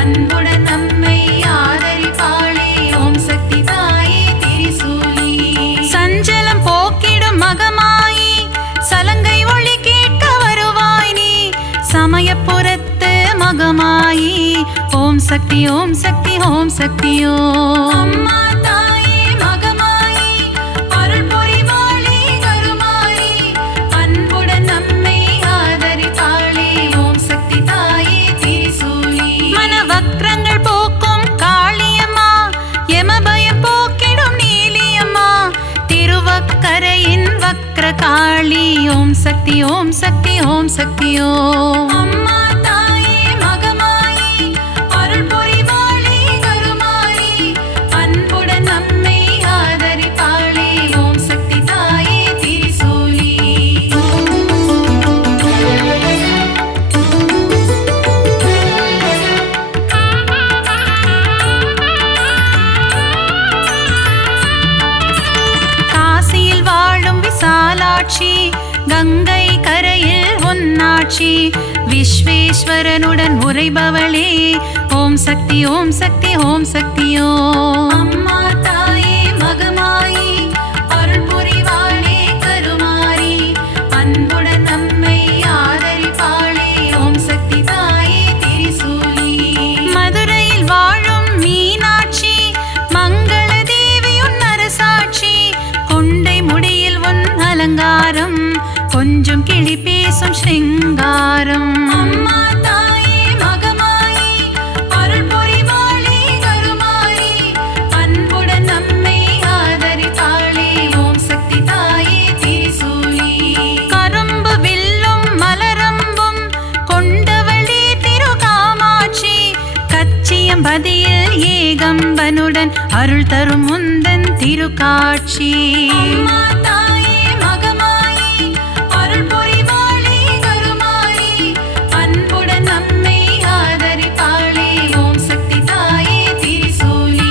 அன்புடன் நம்மை ஆதரிப்பாளே ஓம் சக்தி தாயே திரிசூலி சஞ்சலம் போக்கிடும் மகமாயி சலங்கை ஒளி கேட்க வருவாய் நீ சமயப்புறத்து மகமாயி ஓம் சக்தி ஓம் சக்தி ஓம் சக்தி ஓம் அம்மா தாயே மகமாயி அருள் புரிவாளே கருமாரி அன்புடன் நம்மை ஆதரிப்பாளே ஓம் சக்தி தாயே திரிசூலி மனவக்ரங்கள் போக்கும் காளியம்மா யமபயம் போக்கிடும் நீலியம்மா திருவக்கரையின் வக்ர காளி ஓம் சக்தி ஓம் சக்தி ஓம் சக்தி ஓம் அம்மா தாயே மகமாயி அருள் புரிவாளே கருமாரி அன்புடன் நம்மை ஆதரிப்பாளே ஓம் சக்தி தாயே திரிசூலி காசியில் வாழும் விசாலாட்சி கங்கை கரையில் உன்னாட்சி விஸ்வேஸ்வரனுடன் உரைபவளே ஓம் சக்தி ஓம் சக்தி ஓம் சக்தி ஓம் அம்மா தாயே மகமாயி அருள் புரிவாளே கருமாரி அன்புடன் நம்மை ஆதரிப்பாளே ஓம் சக்தி தாயே திரிசூலி மதுரையில் வாழும் மீனாட்சி மங்கள தேவியுன் அரசாட்சி கொண்டை முடியில் உன் அலங்காரம் கொஞ்சம் கிளி பேசும் ஸ்ருங்காரம் அம்மா தாயே மகமாயி அருள் புரிவாளே கருமாரி அன்புடன் நம்மை ஆதரிப்பாளே ஓம் சக்தி தாயே திரிசூலி கரும்பு வில்லும் மலரம்பும் கொண்டவளே திருகாமாட்சி கச்சியம்பதியில் ஏகம்பனுடன் அருள் தரும் முந்தன் திருக்காட்சி அம்மா தாயே மகமாயி அருள் புரிவாளே கருமாரி அன்புடன் நம்மை ஆதரிப்பாளே ஓம் சக்தி தாயே திரிசூலி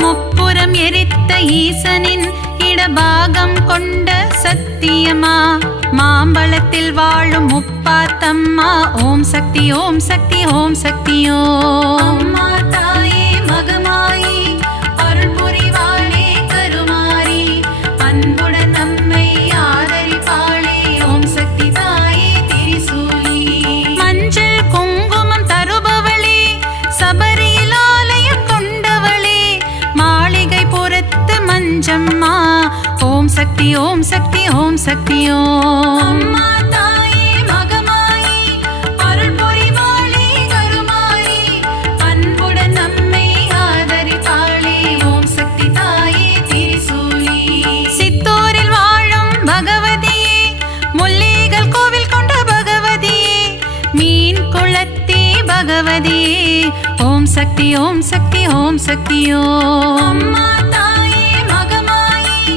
முப்புறம் எரித்த ஈசனின் இடபாகம் கொண்ட சத்தியமா மாம்பழத்தில் வாழும் முப்பாத்தம்மா ஓம் சக்தி ஓம் சக்தி ஓம் சக்தி ஓம் அம்மா தாயே மகமாயி அருள் புரிவாளே கருமாரி அன்புடன் நம்மை ஆதரிப்பாளே ஓம் சக்தி தாயே திரிசூலி மஞ்சள் குங்குமம் தருபவளே சபரியில் ஆலயம் கொண்டவளே மாளிகை புறத்து மஞ்சம்மா ஓம் சக்தி ஓம் சக்தி ஓம் சக்தி ஓம் அம்மா தாயே மகமாயி அருள் புரிவாளே கருமாரி அன்புடன் நம்மை ஆதரிப்பாளே ஓம் சக்தி தாயே திரிசூலி சித்தூரில் வாழும் பகவதியே முல்லைகள் கோவில் கொண்ட பகவதியே மீன் குளத்தி பகவதியே ஓம் சக்தி ஓம் சக்தி ஓம் சக்தி ஓம் அம்மா தாயே மகமாயி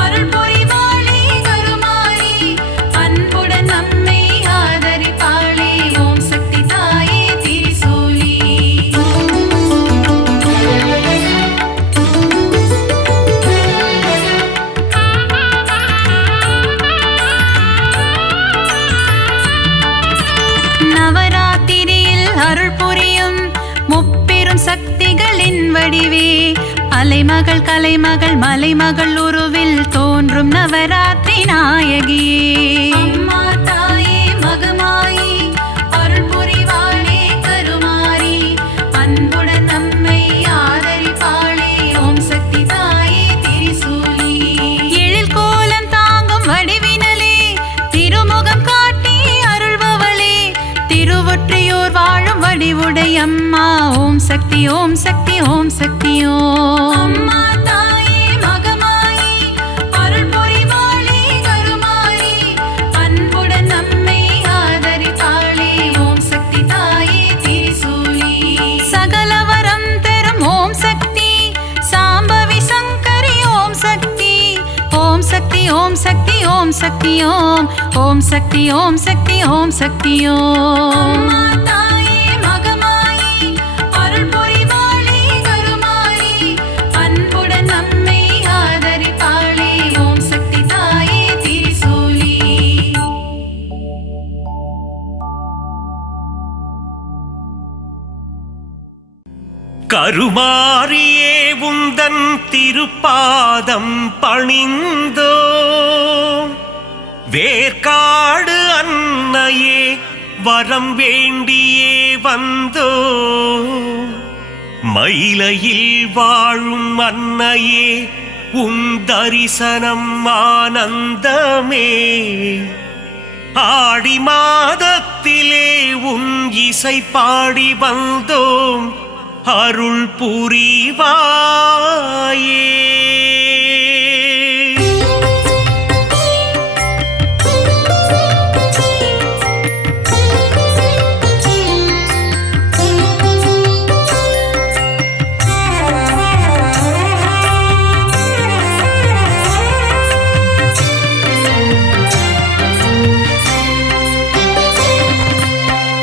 அருள் புரிவாளே கருமாரி அன்புடன் நம்மை ஆதரிப்பாளே ஓம் சக்தி தாயே திரிசூலி நவராத்திரியில் அருள் புரியும் முப்பெரும் சக்திகளின் வடிவே அலைமகள் கலைமகள் மலைமகள் உருவில் தோன்றும் நவராத்திரி நாயகியே அம்மா தாயே மகமாயி அருள் புரிவாளே கருமாரி அன்புடன் நம்மை ஆதரிப்பாளே ஓம் சக்தி தாயே திரிசூலி எழில் கோலம் தாங்கும் வடிவினலே திருமுகம் காட்டி அருள்பவளே திருவொற்றியூர் வாழும் வடிவுடையம்மா ஓம் சக்தி ஓம் சக்தி ஓம் சக்தி ஓம் அம்மா தாயே மகமாயி அருள் புரிவாளே கருமாரி அன்புடன் நம்மை ஆதரிப்பாளே ஓம் சக்தி தாயே திரிசூலி சகலவரம் தரும் சக்தி ஓம் சக்தி ஓம் சக்தி ஓம் ஓம் சக்தி ஓம் சக்தி ஓம் சக்தி ஓம் தாயே மகமாயி அருள் புரிவாளே கருமாயி அன்புடன் நம்மை ஆதரிப்பாளே ஓம் சக்தி தாயே திரிசூலி கருமாரியே உந்தன் திருப்பாதம் பணிந்தோ வேர்க்காடு அன்னையே வரம் வேண்டியே வந்தோ மயிலையில் வாழும் அன்னையே உன் தரிசனம் ஆனந்தமே ஆடி மாதத்திலே உன் இசை பாடி வந்தோம் அருள் புரிவாயே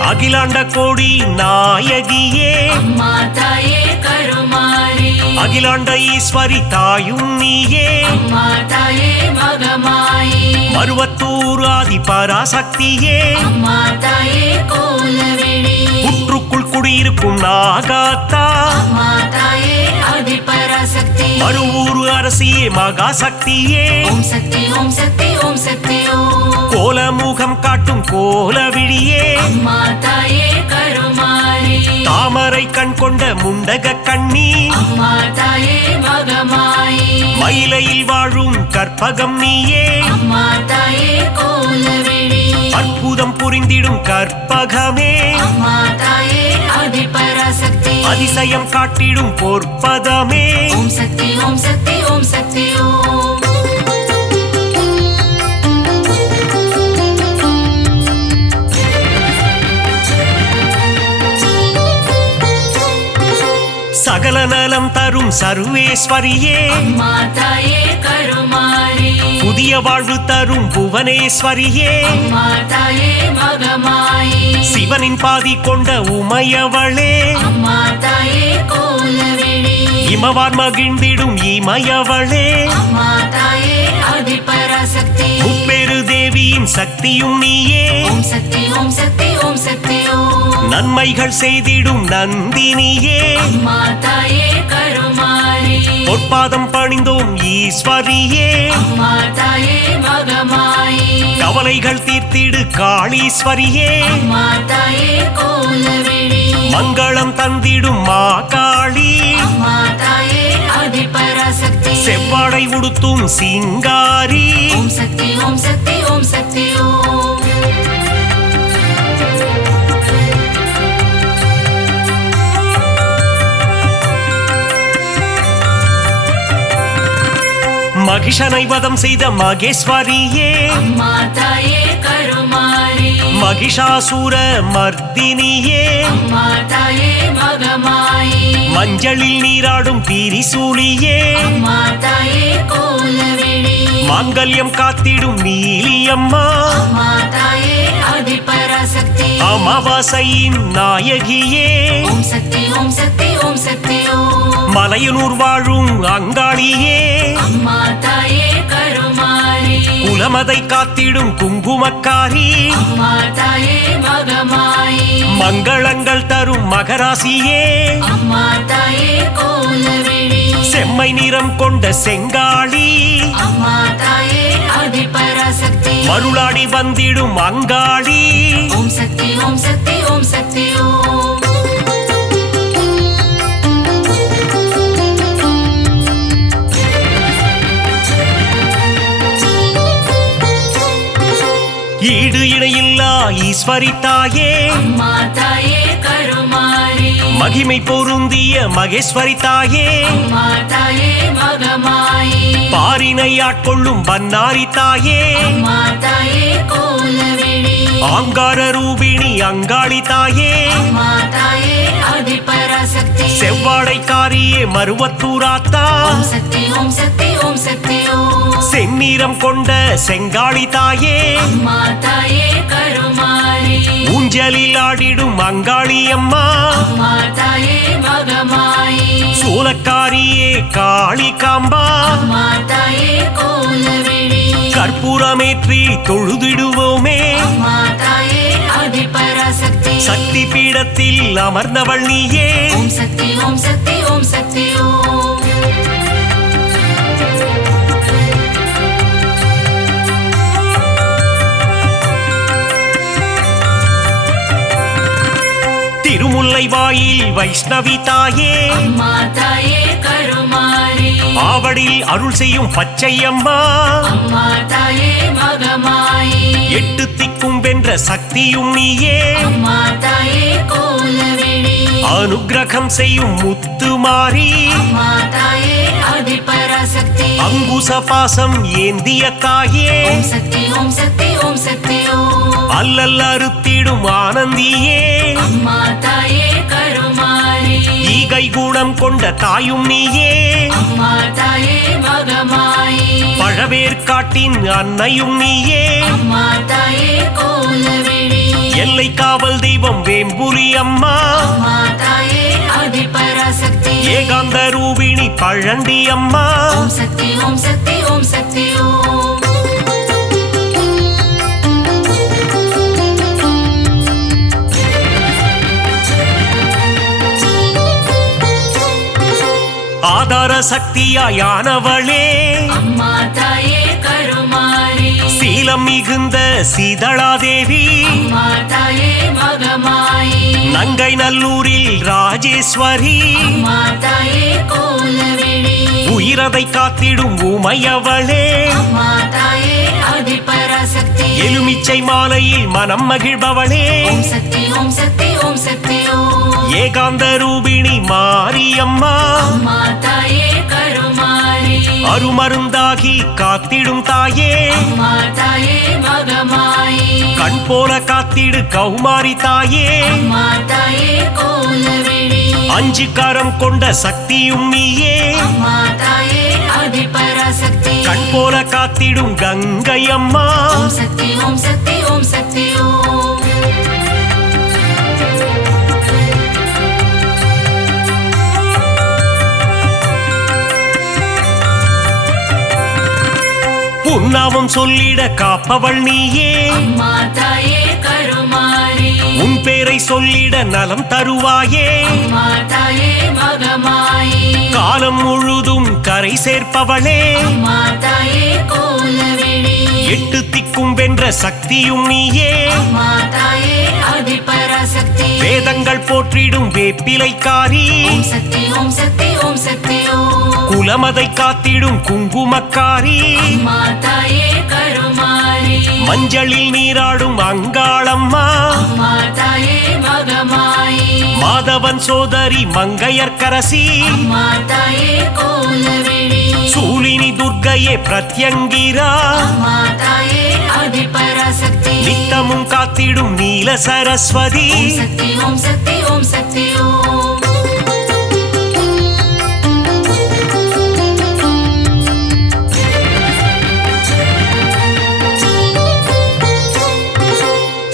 அகிலாண்ட கோடி நாயகியே அம்மா தாயே கருமாரி அகிலாண்ட ஈஸ்வரி தாயும் நீயே அம்மா தாயே மகமாயி மருவத்தூர் ஆதி பராசக்தியே அம்மா தாயே கோலவிழி புற்றுக்குள் குடியிருக்கும் நாகாத்தா அம்மா தாயே ஆதி பராசக்தி மருவூர் அரசியே மகாசக்தியே ஓம் சக்தி ஓம் சக்தி ஓம் சக்தி ஓம் கோலமுகம் காட்டும் கோலவிழியே அம்மா தாயே கருமாரி தாமரை கண் கொண்ட முண்டக கண்ணி அம்மா தாயே மகமாயி மயிலையில் வாழும் கற்பகம் நீயே அம்மா தாயே கோலவிழி அற்புதம் புரிந்திடும் கற்பகமே அம்மா தாயே ஆதி பராசக்தி அதிசயம் காட்டிடும் பொற்பதமே ஓம் சக்தி ஓம் சக்தி ஓம் சக்தி ஓம் சகல நலம் தரும் சர்வேஸ்வரியே அம்மா தாயே கருமாரி புதிய வாழ்வு தரும் புவனேஸ்வரியே அம்மா தாயே மகமாயி சிவனின் பாதி கொண்ட உமையவளே அம்மா தாயே கோலவிழி இமவான் மகிழ்ந்திடும் இமயவளே அம்மா தாயே ஆதி பராசக்தி முப்பெரு தேவியின் சக்தியும் நீயே ஓம் சக்தி ஓம் சக்தி ஓம் சக்தி ஓம் நன்மைகள் செய்திடும் நந்தினியே அம்மா தாயே கருமாரி பொற்பாதம் பணிந்தோம் ஈஸ்வரியே அம்மா தாயே மகமாயி கவலைகள் தீர்த்திடு காளீஸ்வரியே அம்மா தாயே கோலவிழி மங்களம் தந்திடும் மா காளி அம்மா தாயே ஆதி பராசக்தி செவ்வாடை உடுத்தும் சிங்காரி ஓம் சக்தி ஓம் சக்தி ஓம் சக்தி ஓம் மகிஷனை வதம் செய்த மகேஸ்வரியே அம்மா தாயே கருமாரி மகிஷாசூர மர்தினியே அம்மா தாயே மகமாயி மஞ்சளில் நீராடும் திரிசூலியே அம்மா தாயே கோலவிழி மாங்கல்யம் காத்திடும் நீலியம்மா அம்மா தாயே ஆதி பராசக்தி அமாவாசையின் நாயகியே ஓம் சக்தி ஓம் சக்தி ஓம் சக்தி ஓம் மலையனூர் வாழும் அங்காளியே அம்மா தாயே கருமாரி குலமதை காத்திடும் குங்குமக்காரி அம்மா தாயே மகமாயி மங்களங்கள் தரும் மகராசியே அம்மா தாயே கோலவிழி செம்மை நிறம் கொண்ட செங்காளி அம்மா தாயே ஆதி பராசக்தி மருளாடி வந்திடும் அங்காளி ஓம் சக்தி ஓம் சக்தி ஓம் சக்தி ஓம் ஈடு இணையில்லா ஈஸ்வரி தாயே அம்மா தாயே கருமாரி மகிமை பொருந்திய மகேஸ்வரி தாயே அம்மா தாயே மகமாயி பாரினை ஆட்கொள்ளும் பன்னாரி தாயே அம்மா தாயே கோலவிழி ஆங்கார ரூபிணி அங்காளி தாயே அம்மா தாயே ஆதி பராசக்தி செவ்வாடைக்காரியே மருவத்தூராத்தா ஓம் சக்தி ஓம் சக்தி ஓம் சக்தி ஓம் செந்நிற சீலம் கொண்ட செங்காளி தாயே அம்மா தாயே கருமாரி ஊஞ்சலில் ஆடிடும் அங்காளி அம்மா அம்மா தாயே மகமாயி சூலக்காரியே காளி காம்பா அம்மா தாயே கோலவிழி கற்பூரமேற்றி தொழுதிடுவோமே அம்மா தாயே ஆதிபராசக்தி சக்தி பீடத்தில் அமர்ந்தவள் நீயே ஓம் சக்தி ஓம் சக்தி ஓம் சக்தி ஓம் திருமுல்லை வாயில் வைஷ்ணவி தாயே அம்மா தாயே கருமாரி ஆவடில் அருள் செய்யும் பச்சையம்மா அம்மா தாயே மகமாயி எட்டு திக்கும் வென்ற சக்தியும் நீயே அம்மா தாயே கோலவிழி அனுக்கிரகம் செய்யும் முத்துமாரி அம்மா தாயே ஆதிபராசக்தி அங்குச பாசம் ஏந்திய தாயே ஓம் சக்தி ஓம் சக்தி ஓம் சக்தி ஓம் அல்லல் அறுத்திடும் ஆனந்தியே அம்மா தாயே கருமாரி ஈகை குணம் கொண்ட தாயும் நீயே அம்மா தாயே மகமாயி பழவேற்காட்டின் அன்னையும் நீயே அம்மா தாயே கோலவிழி எல்லை காவல் தெய்வம் வேம்புரி அம்மா அம்மா தாயே ஆதிபராசக்தி ஏகாந்த ரூபிணி பழண்டி அம்மா ஓம் சக்தி ஓம் சக்தி ஓம் சக்தி ஓம் ஆதார சக்தியாயானவளே அம்மா தாயே கருமாரி சீலம் மிகுந்த சீதளாதேவி அம்மா தாயே மகமாயி நங்கை நல்லூரில் ராஜேஸ்வரி அம்மா தாயே கோலவிழி உயிரதை காத்திடும் உமையவளே அம்மா தாயே ஆதிபராசக்தி எலுமிச்சை மாலையில் மனம் மகிழ்பவளே ஓம் சக்தி ஓம் சக்தி ஓம் சக்தி ஓம் ஏகாந்த ரூபிணி மாரியம்மா அம்மா தாயே கருமாரி அருமருந்தாகி காத்திடும் தாயே அம்மா தாயே மகமாயி கண் போல காத்திடு கௌமாரி தாயே அம்மா தாயே கோலவிழி அஞ்சு கரம் கொண்ட சக்தியும் நீயே அம்மா தாயே ஆதிபராசக்தி கண் போல காத்திடும் கங்கை அம்மா ஓம் சக்தி ஓம் சக்தி ஓம் சக்தி ஓம் உன்னாமம் சொல்லிட காப்பவள் நீயே அம்மா தாயே கருமாரி உன் பேரை சொல்லிட நலம் தருவாயே அம்மா தாயே மகமாயி காலம் முழுதும் கரை சேர்ப்பவளே அம்மா தாயே கோலவிழி எட்டு திக்கும் வென்ற சக்தியும் நீயே அம்மா தாயே ஆதிபராசக்தி வேதங்கள் போற்றிடும் வேப்பிலைக்காரி ஓம் சக்தி ஓம் சக்தி ஓம் சக்தி ஓம் குலமதை காத்திடும் குங்குமக்காரி அம்மா தாயே கருமாரி மஞ்சளில் நீராடும் அங்காளம்மா அம்மா தாயே மகமாயி மாதவன் சோதரி மங்கையர்க்கரசி அம்மா தாயே கோலவிழி சூலினி துர்க்கையே பிரத்யங்கிரா அம்மா தாயே ஆதிபராசக்தி நித்தமும் காத்திடும் நீல சரஸ்வதி ஓம் சக்தி ஓம் சக்தி ஓம் சக்தி ஓம்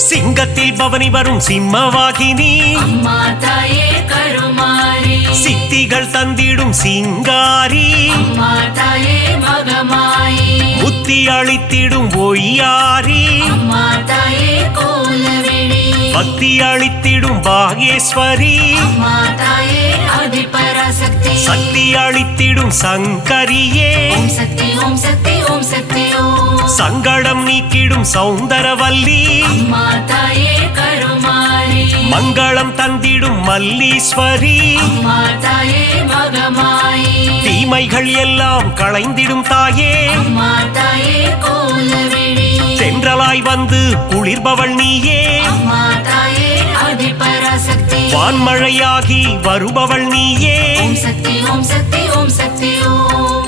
சிங்கத்தில் பவனி வரும் சிம்மவாகினி அம்மா தாயே கருமாரி சித்திகள் தந்திடும் சிங்காரி அம்மா தாயே மகமாயி புத்தி அளித்திடும் ஒய்யாரி அம்மா தாயே கோலவிழி பக்தி அளித்திடும் பாகேஸ்வரி அம்மா தாயே ஆதிபராசக்தி சக்தி அளித்திடும் சங்கரியே ஓம் சக்தி ஓம் சக்தி ஓம் சக்தி ஓம் சங்கடம் நீக்கிடும் சௌந்தரவல்லி அம்மா தாயே கருமாரி மங்களம் தந்திடும் மல்லீஸ்வரி அம்மா தாயே மகமாயி தீமைகள் எல்லாம் களைந்திடும் தாயே அம்மா தாயே கோலவிழி தென்றலாய் வந்து குளிர்பவள் நீயே அம்மா தாயே ஆதிபராசக்தி வான்மழையாகி வருபவள் நீயே ஓம் சக்தி ஓம் சக்தி ஓம் சக்தி ஓம்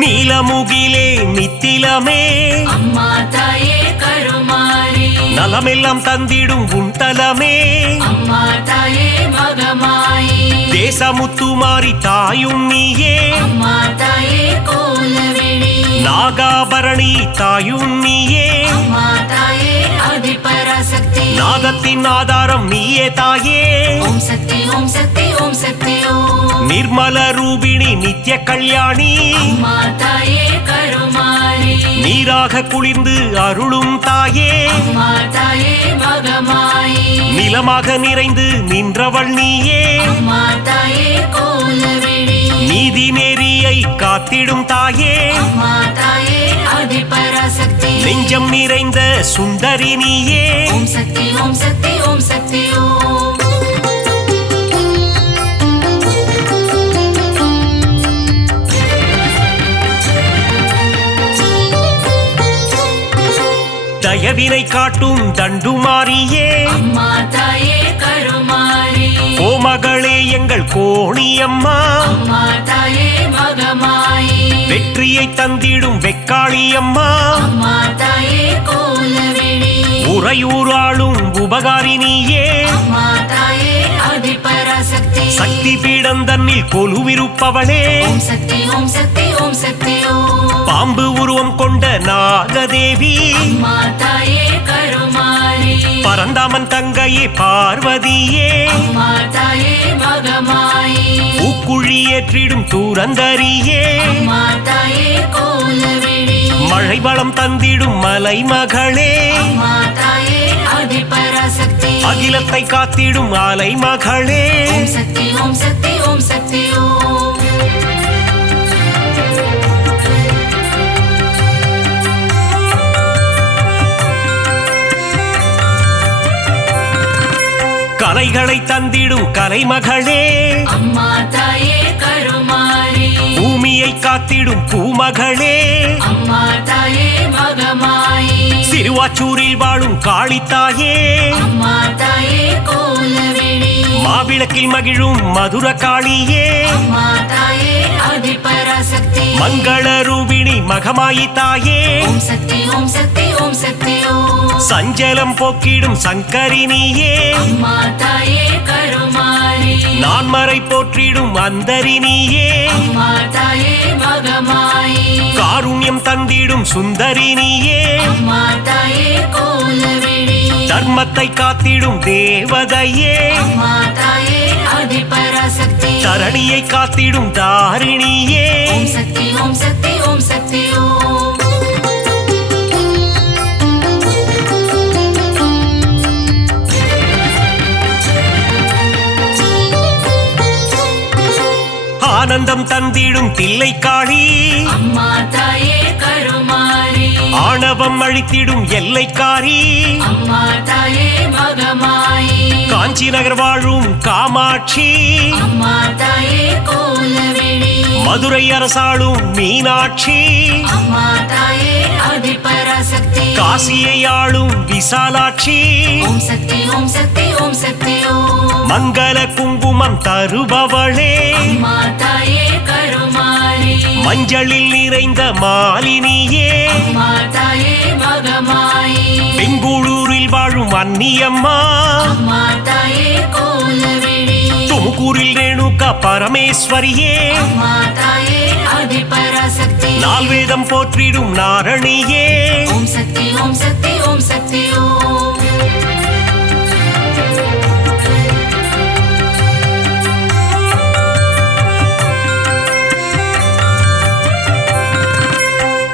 நீலமுகிலே நித்திலமே அம்மா தாயே கருமாரி நலமெல்லாம் தந்திடும் உன் தலமே அம்மா தாயே மகமாயி தேசமுத்துமாரி தாயும் நீயே அம்மா தாயே கோலவிழி நாகாபரணி தாயும் நீயே அம்மா தாயே ஆதிபராசக்தி நாதத்தின் ஆதாரம் நீயே தாயே ஓம் சக்தி ஓம் சக்தி ஓம் சக்தி ஓம் நிர்மல ரூபிணி நித்ய கல்யாணி அம்மா தாயே கருமாரி நீராக குளிர்ந்து அருளும் தாயே அம்மா தாயே மகமாயி நிலமாக நிறைந்து நின்றவள் நீயே அம்மா தாயே கோலவிழி நீதி நெறியை காத்திடும் தாயே அம்மா தாயே ஆதிபராசக்தி நெஞ்சம் நிறைந்த சுந்தரி நீயே ஓம் சக்தி ஓம் சக்தி ஓம் சக்தி ஓம் தயவினை காட்டும் தண்டுமாரியே அம்மா தாயே கருமாரி கோமகளே எங்கள் கோணியம்மா அம்மா தாயே மகமாயி வெற்றியை தந்திடும் வெக்காளியம்மா அம்மா தாயே கோலவிழி உறையூராளும் உபகாரினியே அம்மா தாயே ஆதிபராசக்தி சக்தி பீடம் தன்னில் கொலுவிருப்பவளே ஓம் சக்தி ஓம் சக்தி ஓம் சக்தி ஓம் பாம்பு உருவம் கொண்ட நாகதேவி அம்மா தாயே கருமாரி பரந்தாமன் தங்கையே பார்வதியே அம்மா தாயே மகமாயி பூக்குழி ஏற்றிடும் தூரந்தரியே அம்மா தாயே கோலவிழி மழை வளம் தந்திடும் மலைமகளே அம்மா தாயே ஆதிபராசக்தி அகிலத்தை காத்திடும் அலைமகளே ஓம் சக்தி ஓம் சக்தி ஓம் சக்தி ஓம் கலைகளை தந்திடும் கலைமகளே அம்மா தாயே கருமாரி பூமியை காத்திடும் பூமகளே அம்மா தாயே மகமாயி சிறுவாச்சூரில் வாழும் காளித்தாயே அம்மா தாயே கோலவிழி மாவிளக்கில் மகிழும் மதுர காளியே அம்மா தாயே ஆதிபராசக்தி மங்கள ரூபிணி மகமாயி தாயே ஓம் சக்தி ஓம் சக்தி ஓம் சக்தி ஓம் சஞ்சலம் போக்கிடும் சங்கரினியே அம்மா தாயே கருமாரி நான்மறை போற்றிடும் அந்தரினியே அம்மா தாயே மகமாயி காருண்யம் தந்திடும் சுந்தரினியே அம்மா தாயே கோலவிழி தர்மத்தை காத்திடும் தேவதையே அம்மா தாயே ஆதிபராசக்தி தரணியை காத்திடும் தாரிணியே ஓம் சக்தி ஓம் சக்தி ஓம் சக்தி ஓம் ஆனந்தம் தந்திடும் தில்லைக்காளி அம்மா தாயே கருமாரி ஆணவம் அழித்திடும் எல்லைக்காரி அம்மா தாயே மகமாயி காஞ்சி நகர் வாழும் காமாட்சி அம்மா தாயே கோலவிழி மதுரை அரசாளும் மீனாட்சி அம்மா தாயே ஆதிபராசக்தி காசியை ஆளும் விசாலாட்சி ஓம் சக்தி ஓம் சக்தி ஓம் சக்தி ஓம் மங்கள குங்குமம் தருபவளே அம்மா தாயே கருமாரி மஞ்சளில் நிறைந்த மாலினியே அம்மா தாயே மகமாயி பெங்களூரில் வாழும் அன்னியம்மா அம்மா தாயே கோலவிழி துமுக்கூரில் ரேணுகா பரமேஸ்வரியே அம்மா தாயே ஆதிபராசக்தி நால்வேதம் போற்றிடும் நாரணியே ஓம் சக்தி ஓம் சக்தி ஓம் சக்தி ஓம்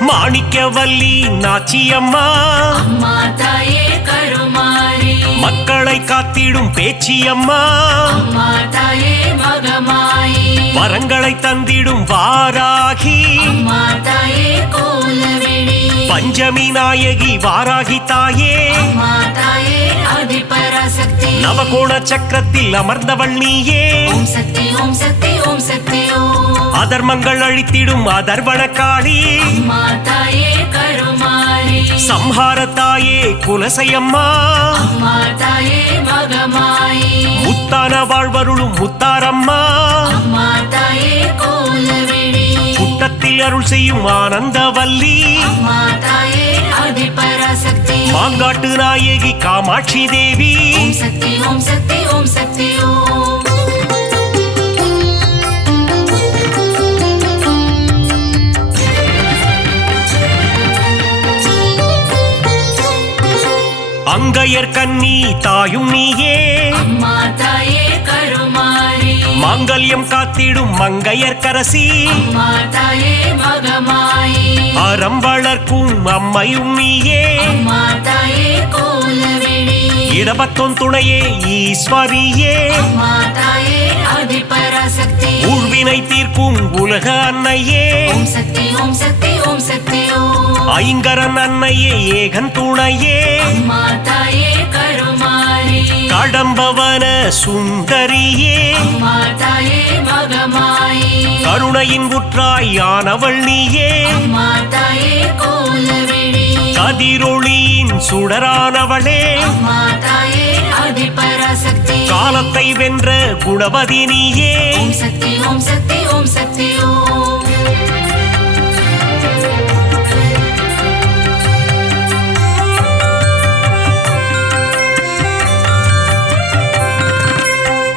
மாணிக்கவல்லி நாச்சியம்மா அம்மா தாயே கருமாரி மக்களை காத்திடும் பேச்சியம்மா அம்மா தாயே மகமாயி வரங்களை தந்திடும் வாராகி அம்மா தாயே கோலவிழி பஞ்சமி நாயகி வாராகி தாயே அம்மா தாயே ஆதிபராசக்தி நவகோண சக்கரத்தில் அமர்ந்தவள் நீயே ஓம் சக்தி ஓம் சக்தி ஓம் சக்தி ஓம் அதர்மங்கள் அழித்திடும் அதர்வன காளி அம்மா தாயே கருமாரி சம்ஹார தாயே குலசையம்மா அம்மா தாயே மகமாயி முத்தான வாழ்வருளும் முத்தாரம்மா அம்மா தாயே கோலவிழி புட்டத்தில் அருள் அருள் செய்யும் ஆனந்தவல்லி அம்மா தாயே ஆதிபராசக்தி மாங்காட்டு நாயகி காமாட்சி தேவி ஓம் சக்தி ஓம் சக்தி ஓம் சக்தி ஓம் அங்கையர் கண்ணி தாயும் நீயே அம்மா தாயே கருமாரி மாங்கல்யம் காத்திடும் மங்கையர் கரசி அம்மா தாயே மகமாயி அறம் வளர்க்கும் அம்மையும் நீயே அம்மா தாயே கோலவிழி இடபத்தோன் துணையே ஈஸ்வரியே அம்மா தாயே ஆதிபராசக்தி ஊழ்வினை தீர்க்கும் உலக அன்னையே ஓம் சக்தி ஓம் சக்தி ஓம் சக்தி ஓம் ஐங்கரன் அன்னையே ஏகன் துணையே அம்மா தாயே கருமாரி கடம்பவன சுந்தரியே அம்மா தாயே மகமாயி கருணையின் உற்றாயானவள் நீயே அம்மா தாயே கோலவிழி கதிரொளியின் சுடரானவளே அம்மா தாயே ஆதிபராசக்தி காலத்தை வென்ற குணவதி நீயே ஓம் சக்தி ஓம் சக்தி ஓம் சக்தி ஓம்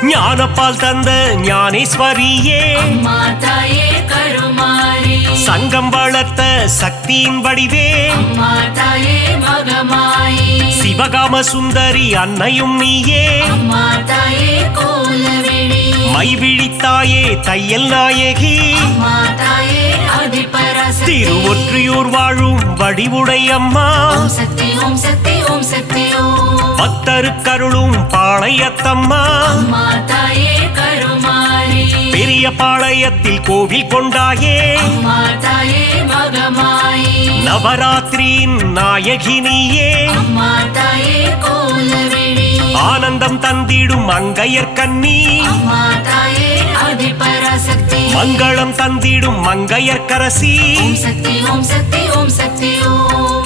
ஞானப்பால் தந்த ஞானேஸ்வரியே அம்மா தாயே கருமாரி சங்கம் வளர்த்த சக்தியின் வடிவே அம்மா தாயே மகமாயி சிவகாம சுந்தரி அன்னையும் நீயே அம்மா தாயே கோலவிழி மைவிழித்தாயே தையல் நாயகி அம்மா தாயே ஆதிபராசக்தி திருவொற்றியூர் வாழும் வடிவுடை அம்மா ஓம் சக்தி ஓம் சக்தி ஓம் சக்தி ஓம் பக்தருக்கருளும் பாளையத்தம்மா அம்மா தாயே கருமாரி பெரிய பாளையத்தில் கோவில் கொண்டாயே அம்மா தாயே மகமாயி நவராத்திரியின் நாயகினியே அம்மா தாயே கோலவிழி ஆனந்தம் தந்திடும் அங்கையர் கண்ணி அம்மா தாயே ஆதிபராசக்தி மங்களம் தந்திடும் மங்கையர் கரசி ஓம் சக்தி ஓம் சக்தி ஓம் சக்தி ஓம்